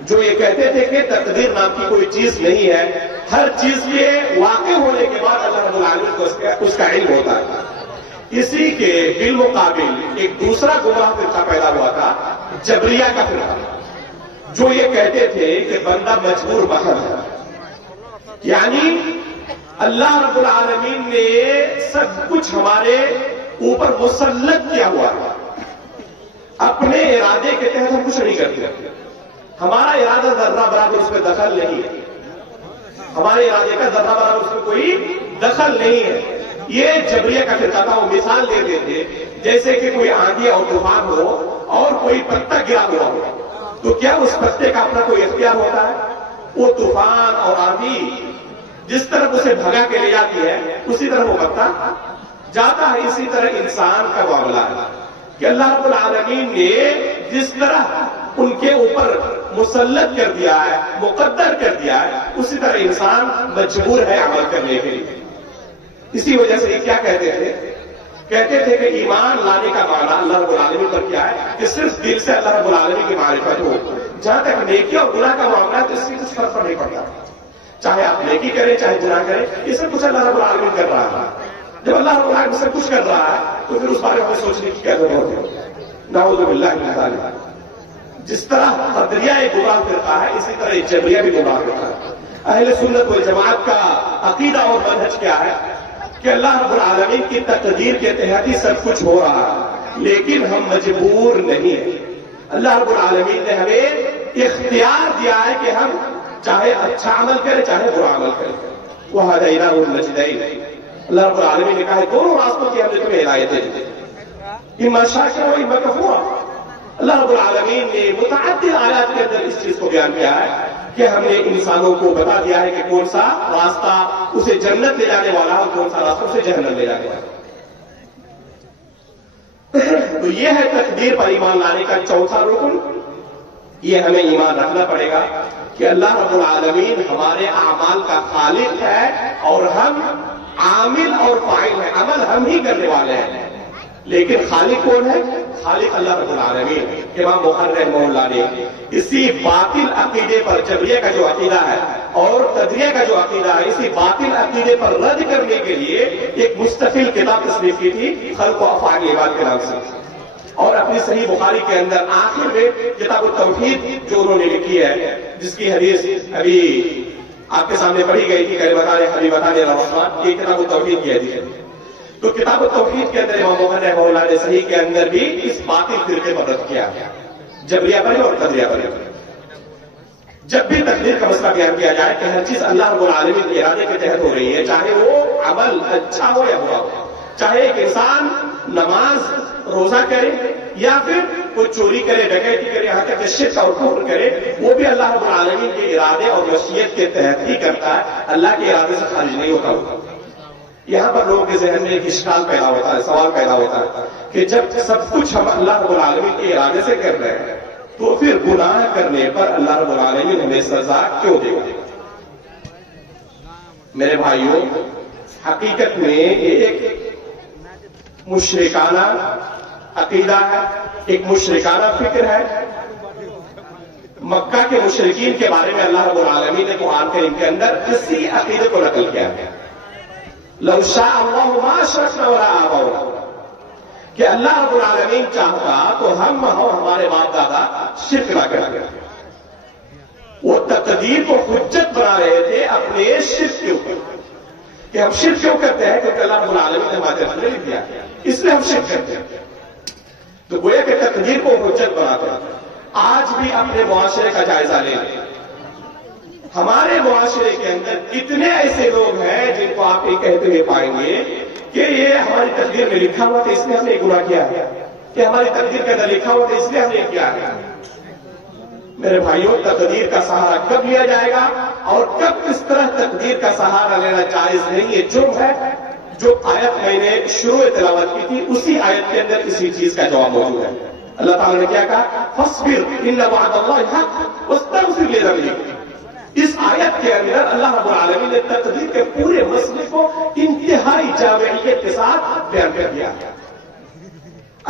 جو یہ کہتے تھے کہ تقدیر نام کی کوئی چیز نہیں ہے، ہر چیز کے واقع ہونے کے بعد اللہ رب العالمین کو اس کا علم ہوتا ہے۔ اسی کے بالمقابل ایک دوسرا گمراہ فرقہ پیدا ہوا تھا، جبریہ کا فرقہ، جو یہ کہتے تھے کہ بندہ مجبور محض ہے، یعنی اللہ رب العالمین نے سب کچھ ہمارے اوپر مسلط کیا ہوا ہے، اپنے ارادے کے تحت ہم کچھ نہیں کرتے، ہمارا ارادہ ذرہ برابر اس میں دخل نہیں ہے، ہمارے ارادے کا ذرہ برابر اس میں کوئی دخل نہیں ہے۔ یہ جبریہ کا فرقہ تھا، وہ مثال دیتے تھے جیسے کہ کوئی آندھی اور طوفان ہو اور کوئی پتا گرا ہوا ہو، تو کیا اس پتے کا اپنا کوئی اختیار ہوتا ہے؟ وہ طوفان اور آندھی جس طرح اسے بھگا کے لے جاتی ہے اسی طرح وہ پتا جاتا ہے۔ اسی طرح انسان کا معاملہ ہے کہ اللہ رب العالمین نے جس طرح ان کے اوپر مسلط کر دیا ہے، مقدر کر دیا ہے، اسی طرح انسان مجبور ہے عمل کرنے کے لیے۔ اسی وجہ سے یہ کیا کہتے تھے کہ ایمان لانے کا معنی اللہ رب العالمین پر کیا ہے کہ صرف دل سے اللہ رب العالمین کی معرفت ہو۔ جہاں تک نیکی اور گناہ کا معاملہ ہے تو اس سے کچھ فرق نہیں پڑتا، چاہے آپ نیکی کریں چاہے گناہ کریں، یہ سب کچھ اللہ رب العالمین کر رہا ہے۔ جب اللہ رب العالمین سب کچھ کر رہا ہے تو پھر اس بارے میں ہمیں سوچنے کی کیا ضرورت ہے؟ نعوذ باللہ من ذالک۔ جس طرح قدریہ ایک گمراہ فرقہ ہے اسی طرح جبریہ بھی گمراہ فرقہ ہے۔ اہل سنت والجماعت کا عقیدہ اور منہج کیا ہے کہ اللہ رب العالمین کی تقدیر کے تحت ہی سب کچھ ہو رہا ہے، لیکن ہم مجبور نہیں ہیں۔ اللہ رب العالمین نے ہمیں اختیار دیا ہے کہ ہم چاہے اچھا عمل کریں چاہے برا عمل کریں۔ وَهَدَيْنَاهُ النَّجْدَيْنِ، اللہ رب العالمین نے کہا ہے دونوں راستوں کی ہم نے تمہیں ہدایتیں دی، اما شاکرا و اما کفورا۔ اللہ رب العالمین نے متعدد آیات کے اندر اس چیز کو بیان کیا ہے کہ ہم نے انسانوں کو بتا دیا ہے کہ کون سا راستہ اسے جنت لے جانے والا ہے اور کون سا راستہ اسے جہنم لے جانے والا ہے۔ تو یہ ہے تقدیر پر ایمان لانے کا چوتھا رکن۔ یہ ہمیں ایمان رکھنا پڑے گا کہ اللہ رب العالمین ہمارے اعمال کا خالق ہے اور ہم عامل اور فاعل ہیں، عمل ہم ہی کرنے والے ہیں، لیکن خالق کون ہے؟ خالق اللہ رب العالمین۔ امام بخاری رحمہ اللہ نے اسی باطل عقیدے پر، جبریہ کا جو عقیدہ ہے اور قدریہ کا جو عقیدہ ہے، اسی باطل عقیدے پر رد کرنے کے لیے ایک مستقل کتاب تصنیف کی تھی، خلق و افعال عباد کے نام سے، اور اپنی صحیح بخاری کے اندر آخر میں کتاب التوحید جو انہوں نے لکھی ہے، جس کی حدیث ابھی آپ کے سامنے پڑھی گئی تھی، کلمتان حبیبتان الرحمن، یہ کتاب التوحید کی حدیث ہے۔ تو کتاب التوحید کے اندر امام بخاری رحمہ اللہ نے صحیح کے اندر بھی اس باطل فرقے پر رد کیا، جبریہ پر اور قدریہ پر۔ جب بھی تقدیر کا مسئلہ بیان کیا جائے کہ ہر چیز اللہ رب العالمین کے ارادے کے تحت ہو رہی ہے، چاہے وہ عمل اچھا ہو یا برا ہو، چاہے ایک انسان نماز روزہ کرے یا پھر کوئی چوری کرے, ڈکیتی کرے, یہاں تک کہ شرک اور کفر کرے, وہ بھی اللہ رب العالمین کے ارادے اور مشیت کے تحت ہی کرتا ہے, اللہ کے ارادے سے خارج نہیں ہوتا. یہاں پر لوگوں کے ذہن میں ایک اشکال پیدا ہوتا ہے, سوال پیدا ہوتا ہے کہ جب سب کچھ ہم اللہ رب العالمین کے ارادے سے کر رہے ہیں تو پھر گناہ کرنے پر اللہ رب العالمین ہمیں سزا کیوں دے گا؟ میرے بھائیوں, حقیقت میں ایک مشرکانہ عقیدہ ہے, ایک مشرکانہ فکر ہے. مکہ کے مشرکین کے بارے میں اللہ رب العالمین نے قرآن کریم کے اندر اسی عقیدے کو نقل کیا ہے, لو شاء اللہ ما اشرکنا ولا آباؤنا, کہ اللہ رب العالمین چاہتا تو ہم اور ہمارے باپ دادا شرک نہ کرتے. وہ تقدیر کو حجت بنا رہے تھے اپنے شرک کے اوپر کہ ہم شرک کیوں کرتے ہیں, کیونکہ اللہ رب العالمین نے ہمارے رب نے لکھ دیا اس لیے ہم شرک کرتے ہیں. تو گویا کہ تقدیر کو حجت بناتے ہیں. آج بھی اپنے معاشرے کا جائزہ لیں, ہمارے معاشرے کے اندر کتنے ایسے لوگ ہیں جن کو آپ یہ کہتے ہوئے پائیں گے کہ یہ ہماری تقدیر میں لکھا ہوا تھا اس لیے ہم نے گناہ کیا ہے, کہ ہماری تقدیر کے اندر لکھا ہوا تھا اس لیے ہم نے کیا ہے. میرے بھائیوں, تقدیر کا سہارا کب لیا جائے گا اور کب اس طرح تقدیر کا سہارا لینا جائز نہیں, یہ جرم ہے. جو آیت میں نے شروع تلاوت کی تھی اسی آیت کے اندر اسی چیز کا جواب موجود ہے. اللہ تعالیٰ نے کیا کہا, فاصبر ان وعد اللہ حق واستغفر لذنبک. اس آیت کے اندر اللہ رب العالمین نے تقدیر کے پورے مسئلے کو انتہائی جامعیت کے ساتھ بیان کر دیا.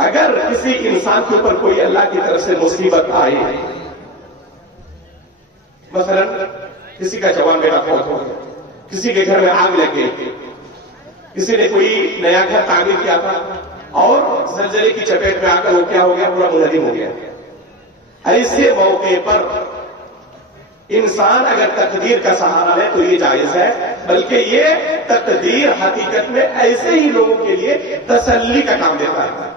اگر کسی انسان کے اوپر کوئی اللہ کی طرف سے مصیبت آئے, مثلا کسی کا جوان بیٹا فوت ہو گیا, کسی کے گھر میں آگ لگ گئی, کسی نے کوئی نیا گھر تعمیر کیا تھا اور زلزلے کی چپیٹ میں آ کر وہ کیا ہو گیا, پورا منہدم ہو گیا. ایسے موقع پر انسان اگر تقدیر کا سہارا لے تو یہ جائز ہے, بلکہ یہ تقدیر حقیقت میں ایسے ہی لوگوں کے لیے تسلی کا کام دیتا ہے.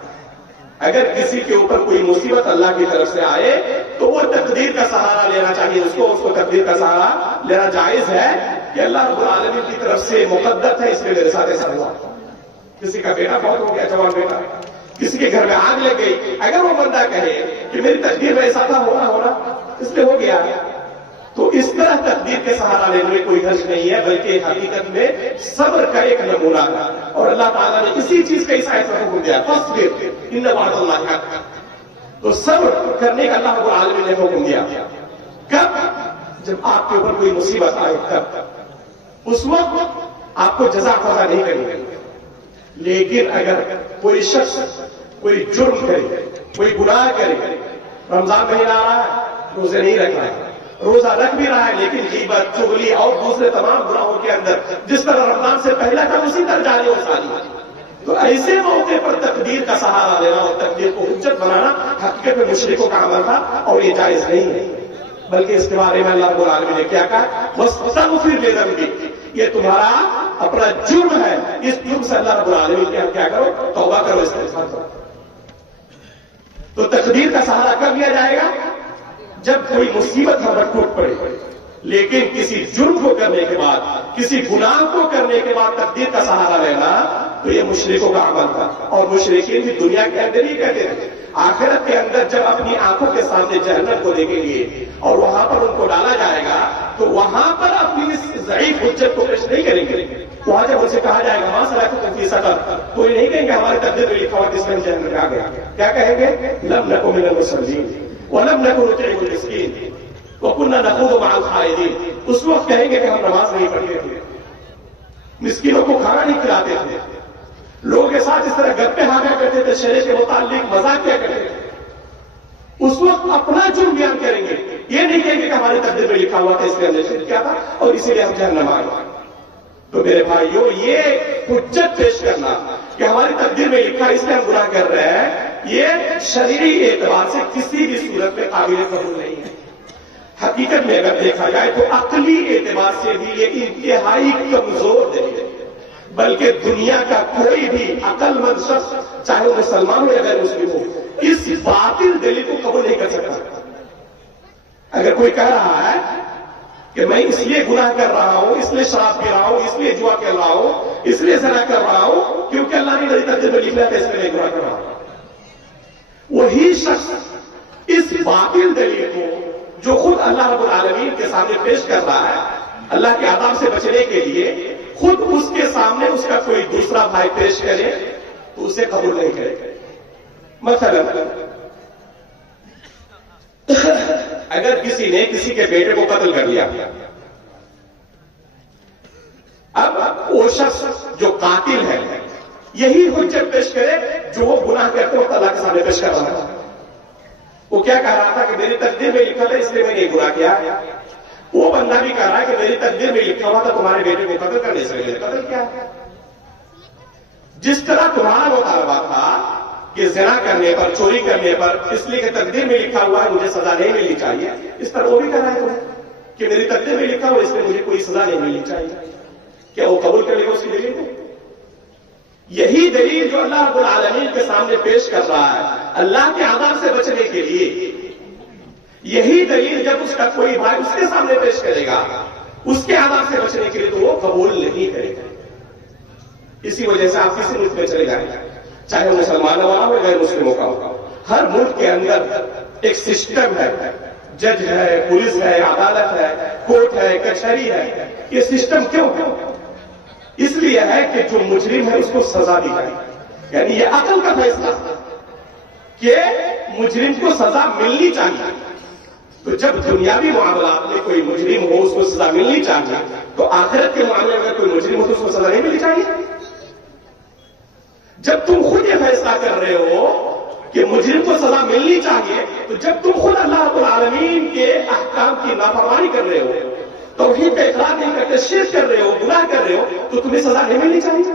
اگر کسی کے اوپر کوئی مصیبت اللہ کی طرف سے آئے تو وہ تقدیر کا سہارا لینا چاہیے, اس کو تقدیر کا سہارا لینا جائز ہے کہ اللہ رب العالمین کی طرف سے مقدر ہے, اس میں میرے ساتھ ایسا ہوا. کسی کا بیٹا فوت ہو گیا, جوان بیٹا, کسی کے گھر میں آگ لگ گئی, اگر وہ بندہ کہے کہ میری تقدیر میں ایسا تھا, ہونا اس لیے ہو گیا, تو اس طرح تقدیر کے سہارا لینے میں کوئی حرج نہیں ہے, بلکہ حقیقت میں صبر کا ایک نمونہ ہے. اور اللہ تعالیٰ نے اسی چیز کا اس آیت میں حکم دیا, فاصبر ان وعد اللہ حق. تو صبر کرنے کا اللہ رب العالمین نے حکم دیا. کب؟ جب آپ کے اوپر کوئی مصیبت آئے تب, اس وقت آپ کو جزا فضا نہیں کرنی ہے. لیکن اگر کوئی شخص کوئی جرم کرے, کوئی گناہ کرے, رمضان مہینہ آ رہا ہے, روزے نہیں رکھ رہا ہے, روزہ رکھ بھی رہا ہے, لیکن غیبت, چغلی اور دوسرے تمام گناہوں کے اندر جس طرح رمضان سے پہلا تھا اسی طرح جاری ہو ساری. تو ایسے موقع پر تقدیر کا سہارا لینا اور تقدیر کو حجت بنانا حقیقت میں مشرکوں کا عمل تھا اور یہ جائز نہیں ہے. بلکہ اس کے بارے میں اللہ رب العالمین نے کیا کہا, واستغفر لذنبک, یہ تمہارا اپنا جرم ہے, اس جرم سے اللہ رب العالمین کیا کرو, توبہ کرو, استغفار کرو. تو تقدیر کا سہارا کب لیا جائے گا؟ جب کوئی مصیبت ہم پر ٹوٹ پڑے. لیکن کسی جرم کو کرنے کے بعد, کسی گناہ کو کرنے کے بعد تقدیر کا سہارا لینا تو یہ مشرکوں کا عمل تھا. اور مشرکین بھی دنیا کے اندر ہی کہتے تھے, آخرت کے اندر جب اپنی آنکھوں کے سامنے جہنم کو دیکھیں گے اور وہاں پر ان کو ڈالا جائے گا تو وہاں پر اپنی اس ضعیف حجت کو پیش نہیں کریں گے. وہاں جب ان سے کہا جائے گا ماں سلاکم فی سقر, تو یہ نہیں کہیں گے ہمارے تقدیر میں لکھا ہوا جس میں جہنم میں آ گیا. کیا کہیں گے, لم نکن من المصلین ولم نکن نطعم المسکین وکنا نخوض مع الخائضین. اس وقت کہیں گے کہ ہم نماز نہیں پڑھتے تھے, مسکینوں کو کھانا نہیں کھلاتے تھے, لوگوں کے ساتھ اس طرح گپے ہانکا کرتے تھے, شریعت کے متعلق مذاق کیا کرتے تھے. اس وقت اپنا جرم بیان کریں گے, یہ نہیں کہیں گے کہ ہماری تقدیر میں لکھا ہوا تھا اس کے اندر شرک کیا تھا اور اسی لیے ہم جہنم آ گئے. تو میرے بھائیوں, یہ حجت پیش کرنا کہ ہماری تقدیر میں لکھا اس لیے ہم گناہ کر رہے ہیں, یہ شرعی اعتبار سے کسی بھی صورت میں قابل قبول نہیں ہے. حقیقت میں اگر دیکھا جائے تو عقلی اعتبار سے بھی یہ انتہائی کمزور دلیل ہے. بلکہ دنیا کا کوئی بھی عقل مند شخص, چاہے وہ مسلمان ہو یا غیر مسلم ہو, اس باطل دلیل کو قبول نہیں کر سکتا. اگر کوئی کہہ رہا ہے کہ میں اس لیے گناہ کر رہا ہوں, اس لیے شراب پی رہا ہوں, اس لیے جوا کر رہا ہوں, اس لیے زنا کر رہا ہوں کیونکہ اللہ نے میری تقدیر میں لکھا ہے اس میں میں گناہ کر رہا ہوں, وہی شخص اس باطل دلیل کو جو خود اللہ رب العالمین کے سامنے پیش کر رہا ہے اللہ کے عذاب سے بچنے کے لیے، خود اس کے سامنے اس کا کوئی دوسرا بھائی پیش کرے تو اسے قبول نہیں کرے. مثلا اگر کسی نے کسی کے بیٹے کو قتل کر لیا، اب وہ شخص جو قاتل ہے یہی حجت پیش کرے جو وہ گناہ کرتے وقت اللہ کے سامنے پیش کر رہا ہے. وہ کیا کہہ رہا تھا کہ میری تقدیر میں لکھا تھا اس لیے میں نے یہ گناہ کیا. وہ بندہ بھی کہہ رہا ہے کہ میری تقدیر میں لکھا ہوا تھا تمہارے بیٹے کو قتل کرنے سے پہلے قتل کیا. جس طرح تمہارا مطالبہ تھا کہ زنا کرنے پر، چوری کرنے پر اس لیے کہ تقدیر میں لکھا ہوا ہے مجھے سزا نہیں ملنی چاہیے، اس طرح وہ بھی کہہ رہا ہے تمہیں کہ میری تقدیر میں لکھا ہوا اس لیے مجھے کوئی سزا نہیں ملنی چاہیے. کیا وہ قبول کر لے گا اس کی دلیل کو؟ یہی دلیل جو اللہ رب العالمین کے سامنے پیش کر رہا ہے اللہ کے عذاب سے بچنے کے لیے، یہی دلیل جب اس کا کوئی بھائی اس کے سامنے پیش کرے گا اس کے عذاب سے بچنے کے لیے تو وہ قبول نہیں کرے گا. اسی وجہ سے آپ کسی ملک میں چلے جائیں، چاہے وہ مسلمانوں والا ہو غیر مسلموں کا ہو، ہر ملک کے اندر ایک سسٹم ہے، جج ہے، پولیس ہے، عدالت ہے، کورٹ ہے، کچہری ہے. یہ سسٹم کیوں؟ اس لیے ہے کہ جو مجرم ہے اس کو سزا دی جائے. یعنی یہ عقل کا فیصلہ کہ مجرم کو سزا ملنی چاہیے. تو جب دنیاوی معاملات میں کوئی مجرم ہو اس کو سزا ملنی چاہیے، تو آخرت کے معاملے میں کوئی مجرم ہو تو اس کو سزا نہیں ملنی چاہیے. جب تم خود یہ فیصلہ کر رہے ہو کہ مجرم کو سزا ملنی چاہیے، تو جب تم خود اللہ رب العالمین کے احکام کی نافرمانی کر رہے ہو، توحید کا اقرار نہیں کرتے، شرک کر رہے ہو، گناہ کر رہے ہو، تو تمہیں سزا نہیں ملنی چاہیے.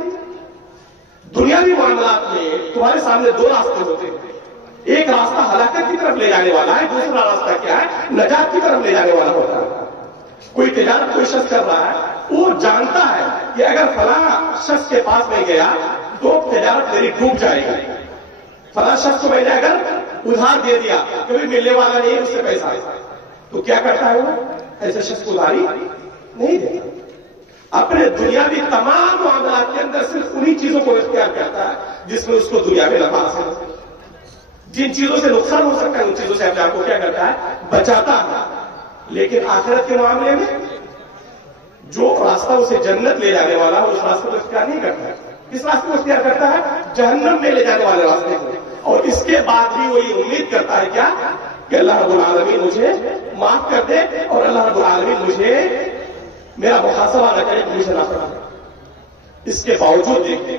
دنیاوی معاملات میں تمہارے سامنے دو راستے ہوتے ہیں. ایک راستہ ہلاکت کی طرف لے جانے والا ہے، دوسرا راستہ کیا ہے؟ نجات کی طرف لے جانے والا ہوتا ہے. کوئی تجارت کوئی شخص کر رہا ہے، وہ جانتا ہے کہ اگر فلاں شخص کے پاس میں گیا تو تجارت میری ڈوب جائے گی. فلاں شخص کو میں نے اگر ادھار دے دیا، کبھی ملنے والا نہیں ہے اس سے پیسہ، تو کیا کرتا ہے وہ؟ ایسے شخص کو ادھاری نہیں دیتا. اپنے دنیاوی تمام معاملات کے اندر صرف انہی چیزوں کو اختیار کرتا ہے جس میں اس کو دنیا میں نفع حاصل ہے. جن چیزوں سے نقصان ہو سکتا ہے ان چیزوں سے اپنے آپ کو کیا کرتا ہے؟ بچاتا ہے. لیکن آخرت کے معاملے میں جو راستہ اسے جنت لے جانے والا اس راستے کو اختیار نہیں کرتا ہے. کس راستے کو اختیار کرتا ہے؟ جہنم میں لے جانے والے راستے کو. اور اس کے بعد بھی وہ یہ امید کرتا ہے کیا؟ کہ اللہ رب العالمین مجھے معاف کر دے اور اللہ رب العالمین مجھے میرا محاسبہ نہ کرے، مجھے نہ کرے. اس کے باوجود دیکھتے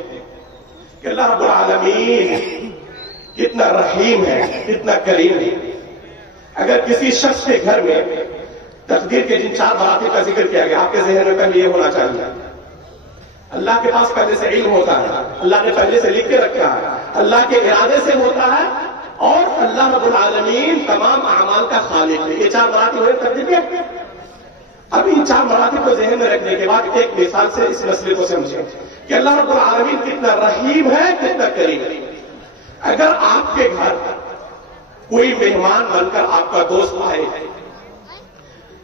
کہ اللہ رب العالمین کتنا رحیم ہے، کتنا کریم ہے. اگر کسی شخص کے گھر میں تقدیر کے جن 4 مراتب کا ذکر کیا گیا، آپ کے ذہن میں پہلے یہ ہونا چاہیے اللہ کے پاس پہلے سے علم ہوتا ہے، اللہ نے پہلے سے لکھ کے رکھا ہے، اللہ کے ارادے سے ہوتا ہے، اور اللہ رب العالمین تمام اعمال کا خالق ہے. یہ 4 مراتب ہوئے تقدیر کے. اب ان 4 مراتب کو ذہن میں رکھنے کے بعد ایک مثال سے اس مسئلے کو سمجھیں کہ اللہ رب العالمین کتنا رحیم ہے، کتنا کریم ہے. اگر آپ کے گھر کوئی مہمان بن کر آپ کا دوست آئے،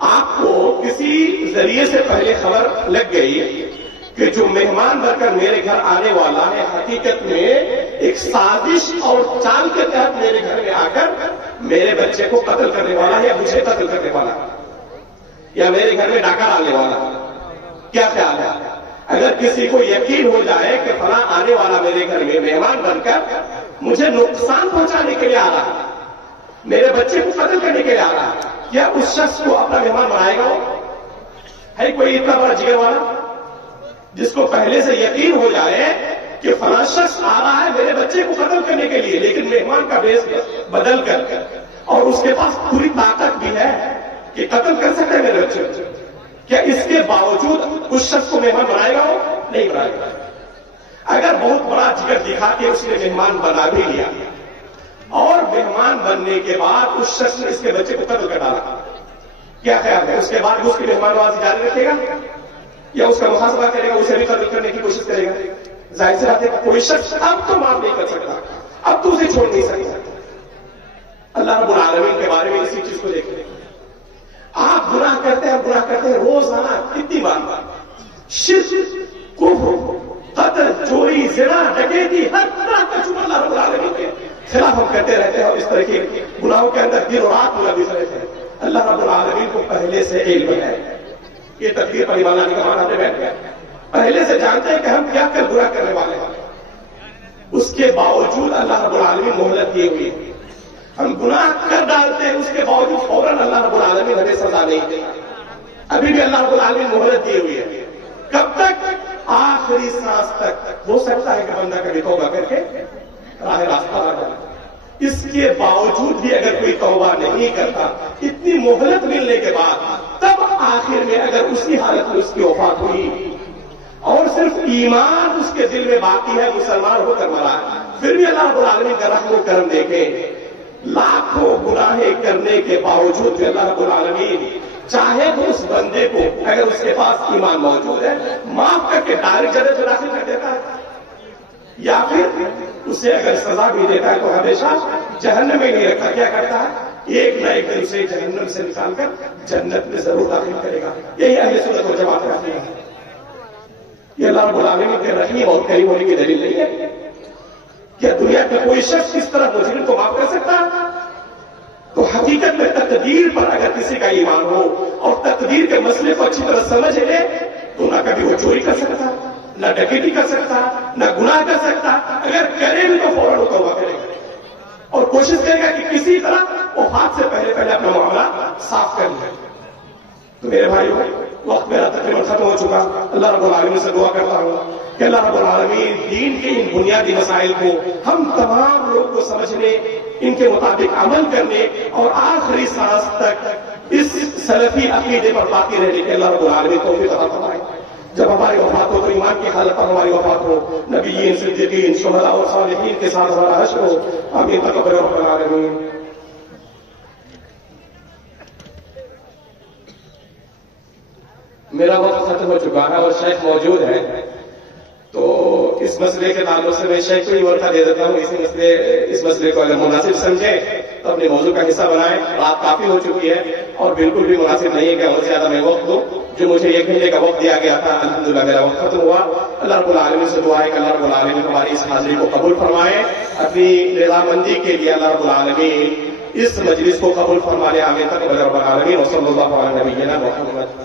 آپ کو کسی ذریعے سے پہلے خبر لگ گئی کہ جو مہمان بن کر میرے گھر آنے والا ہے حقیقت میں ایک سازش اور چال کے تحت میرے گھر میں آ کر میرے بچے کو قتل کرنے والا ہے، یا مجھے قتل کرنے والا ہے، یا میرے گھر میں ڈاکہ ڈالنے والا ہے. کیا خیال ہے؟ اگر کسی کو یقین ہو جائے کہ فلاں آنے والا میرے گھر میں مہمان بن کر مجھے نقصان پہنچانے کے لیے آ رہا ہے، میرے بچے کو قتل کرنے کے لیے آ رہا ہے، کیا اس شخص کو اپنا مہمان بنائے گا؟ ہے کوئی اتنا بڑا جگر والا جس کو پہلے سے یقین ہو جائے کہ فلاں شخص آ رہا ہے میرے بچے کو قتل کرنے کے لیے، لیکن مہمان کا بیس بدل کر اور اس کے پاس پوری طاقت بھی ہے کہ قتل کر سکتے ہیں میرے بچے کو، کیا اس کے باوجود اس شخص کو مہمان بنائے گا؟ وہ نہیں بنائے گا. اگر بہت بڑا جگر دکھا کے اس نے مہمان بنا بھی لیا اور مہمان بننے کے بعد اس شخص نے اس کے بچے کو قتل کر ڈالا، کیا خیال ہے؟ اس کے بعد اس کی مہمان نوازی جاری رکھے گا یا اس کا محاسبہ کرے گا، اسے بھی قتل کرنے کی کوشش کرے گا؟ ظاہر سی بات ہے کوئی شخص اب تو معاف نہیں کر سکتا، اب تو اسے چھوڑ نہیں سکتا. اللہ رب العالمین کے بارے میں اسی چیز کو دیکھیں. آپ گناہ کرتے ہیں روزانہ کتنی بار، شرک، کفر، قتل، چوری، زنا، ڈکیتی، ہر طرح کا شکر اللہ رب العالمین کے خلاف ہم کرتے رہتے ہیں اور اس طرح کے گناہوں کے اندر دن و رات ملوث رہتے ہیں. اللہ رب العالمین کو پہلے سے علم ہے. یہ تقدیر پر ایمان لانے کا معنی ہمیں بیٹھ گیا. پہلے سے جانتے ہیں کہ ہم کیا کر برا کرنے والے ہیں. اس کے باوجود اللہ رب العالمین مہلت دیے ہوئے ہیں. ہم گناہ کر ڈالتے ہیں, اس کے باوجود فوراً اللہ رب العالمین ہمیں سزا نہیں دیتا. ابھی بھی اللہ رب العالمین مہلت دیے ہوئی ہے. کب تک؟ آخری سانس تک. ہو سکتا ہے کہ بندہ کبھی توبہ کر کے راہ راستہ آ جائے. اس کے باوجود بھی اگر کوئی توبہ نہیں کرتا, اتنی مہلت ملنے کے بعد, تب آخر میں اگر اسی حالت میں اس کی وفات ہوئی اور صرف ایمان اس کے دل میں باقی ہے, مسلمان ہو کر مرا, پھر بھی اللہ رب العالمین کا رحم و کرم دیکھے. لاکھوں گناہ کرنے کے باوجود بھی اللہ رب العالمین چاہے تو اس بندے کو, اگر اس کے پاس ایمان موجود ہے, معاف کر کے ڈائریکٹ جنت میں داخل کر دیتا ہے, یا پھر اسے اگر سزا بھی دیتا ہے تو ہمیشہ جہنم میں نہیں رکھتا. کیا کرتا ہے؟ ایک نہ ایک دن اسے جہنم سے نکال کر جنت میں ضرور داخل کرے گا. یہی اہل سنت والجماعت کا عقیدہ ہے. یہ اللہ رب العالمین کے رحیم اور کریم ہونے کی دلیل نہیں ہے. کیا دنیا کا کوئی شخص اس طرح مجرم کو معاف کر سکتا ہے؟ تو حقیقت میں تقدیر پر اگر کسی کا ایمان ہو اور تقدیر کے مسئلے کو اچھی طرح سمجھ لے, تو نہ کبھی وہ چوری کر سکتا, نہ ڈکیتی کر سکتا, نہ گناہ کر سکتا. اگر کرے بھی تو فوراً وہ توبہ کرے گا اور کوشش کرے گا کہ کسی طرح وفات سے پہلے اپنا معاملہ صاف کر لے. تو میرے بھائیو, وقت میرا تقریباً ختم ہو چکا. اللہ رب العالمین سے دعا کرتا ہوں کہ اللہ رب العالمین دین کے ان بنیادی مسائل کو ہم تمام لوگ کو سمجھنے, ان کے مطابق عمل کرنے اور آخری سانس تک اس سلفی عقیدے پر باقی رہنے کے اللہ رب العالمین توفیق عطا فرمائے. جب ہماری وفات ہو تو ایمان کی حالت پر ہماری وفات ہو, نبیین, صدیقین, شہداء اور صالحین کے ساتھ ہمارا حشر ہو. آمین تقبل رب العالمین. میرا وقت ختم ہو چکا ہے اور شیخ موجود ہے, تو اس مسئلے کے تعلق سے میں شیخ کو یہ ورقہ دے دیتا ہوں. اس مسئلے کو اگر مناسب سمجھیں تو اپنے موضوع کا حصہ بنائیں. رات کافی ہو چکی ہے اور بالکل بھی مناسب نہیں ہے کہ اور زیادہ میں وقت دوں. جو مجھے 1 گھنٹے کا وقت دیا گیا تھا, الحمدللہ میرا وقت ختم ہوا. اللہ رب العالمین سے دعا ہے کہ اللہ رب العالمین ہماری اس حاضری کو قبول فرمائے. اپنی رضامندی کے لیے اللہ رب العالمین اس مجلس کو قبول فرمائے. آمین تقبل رب العالمین. وصلی اللہ علی نبینا محمد.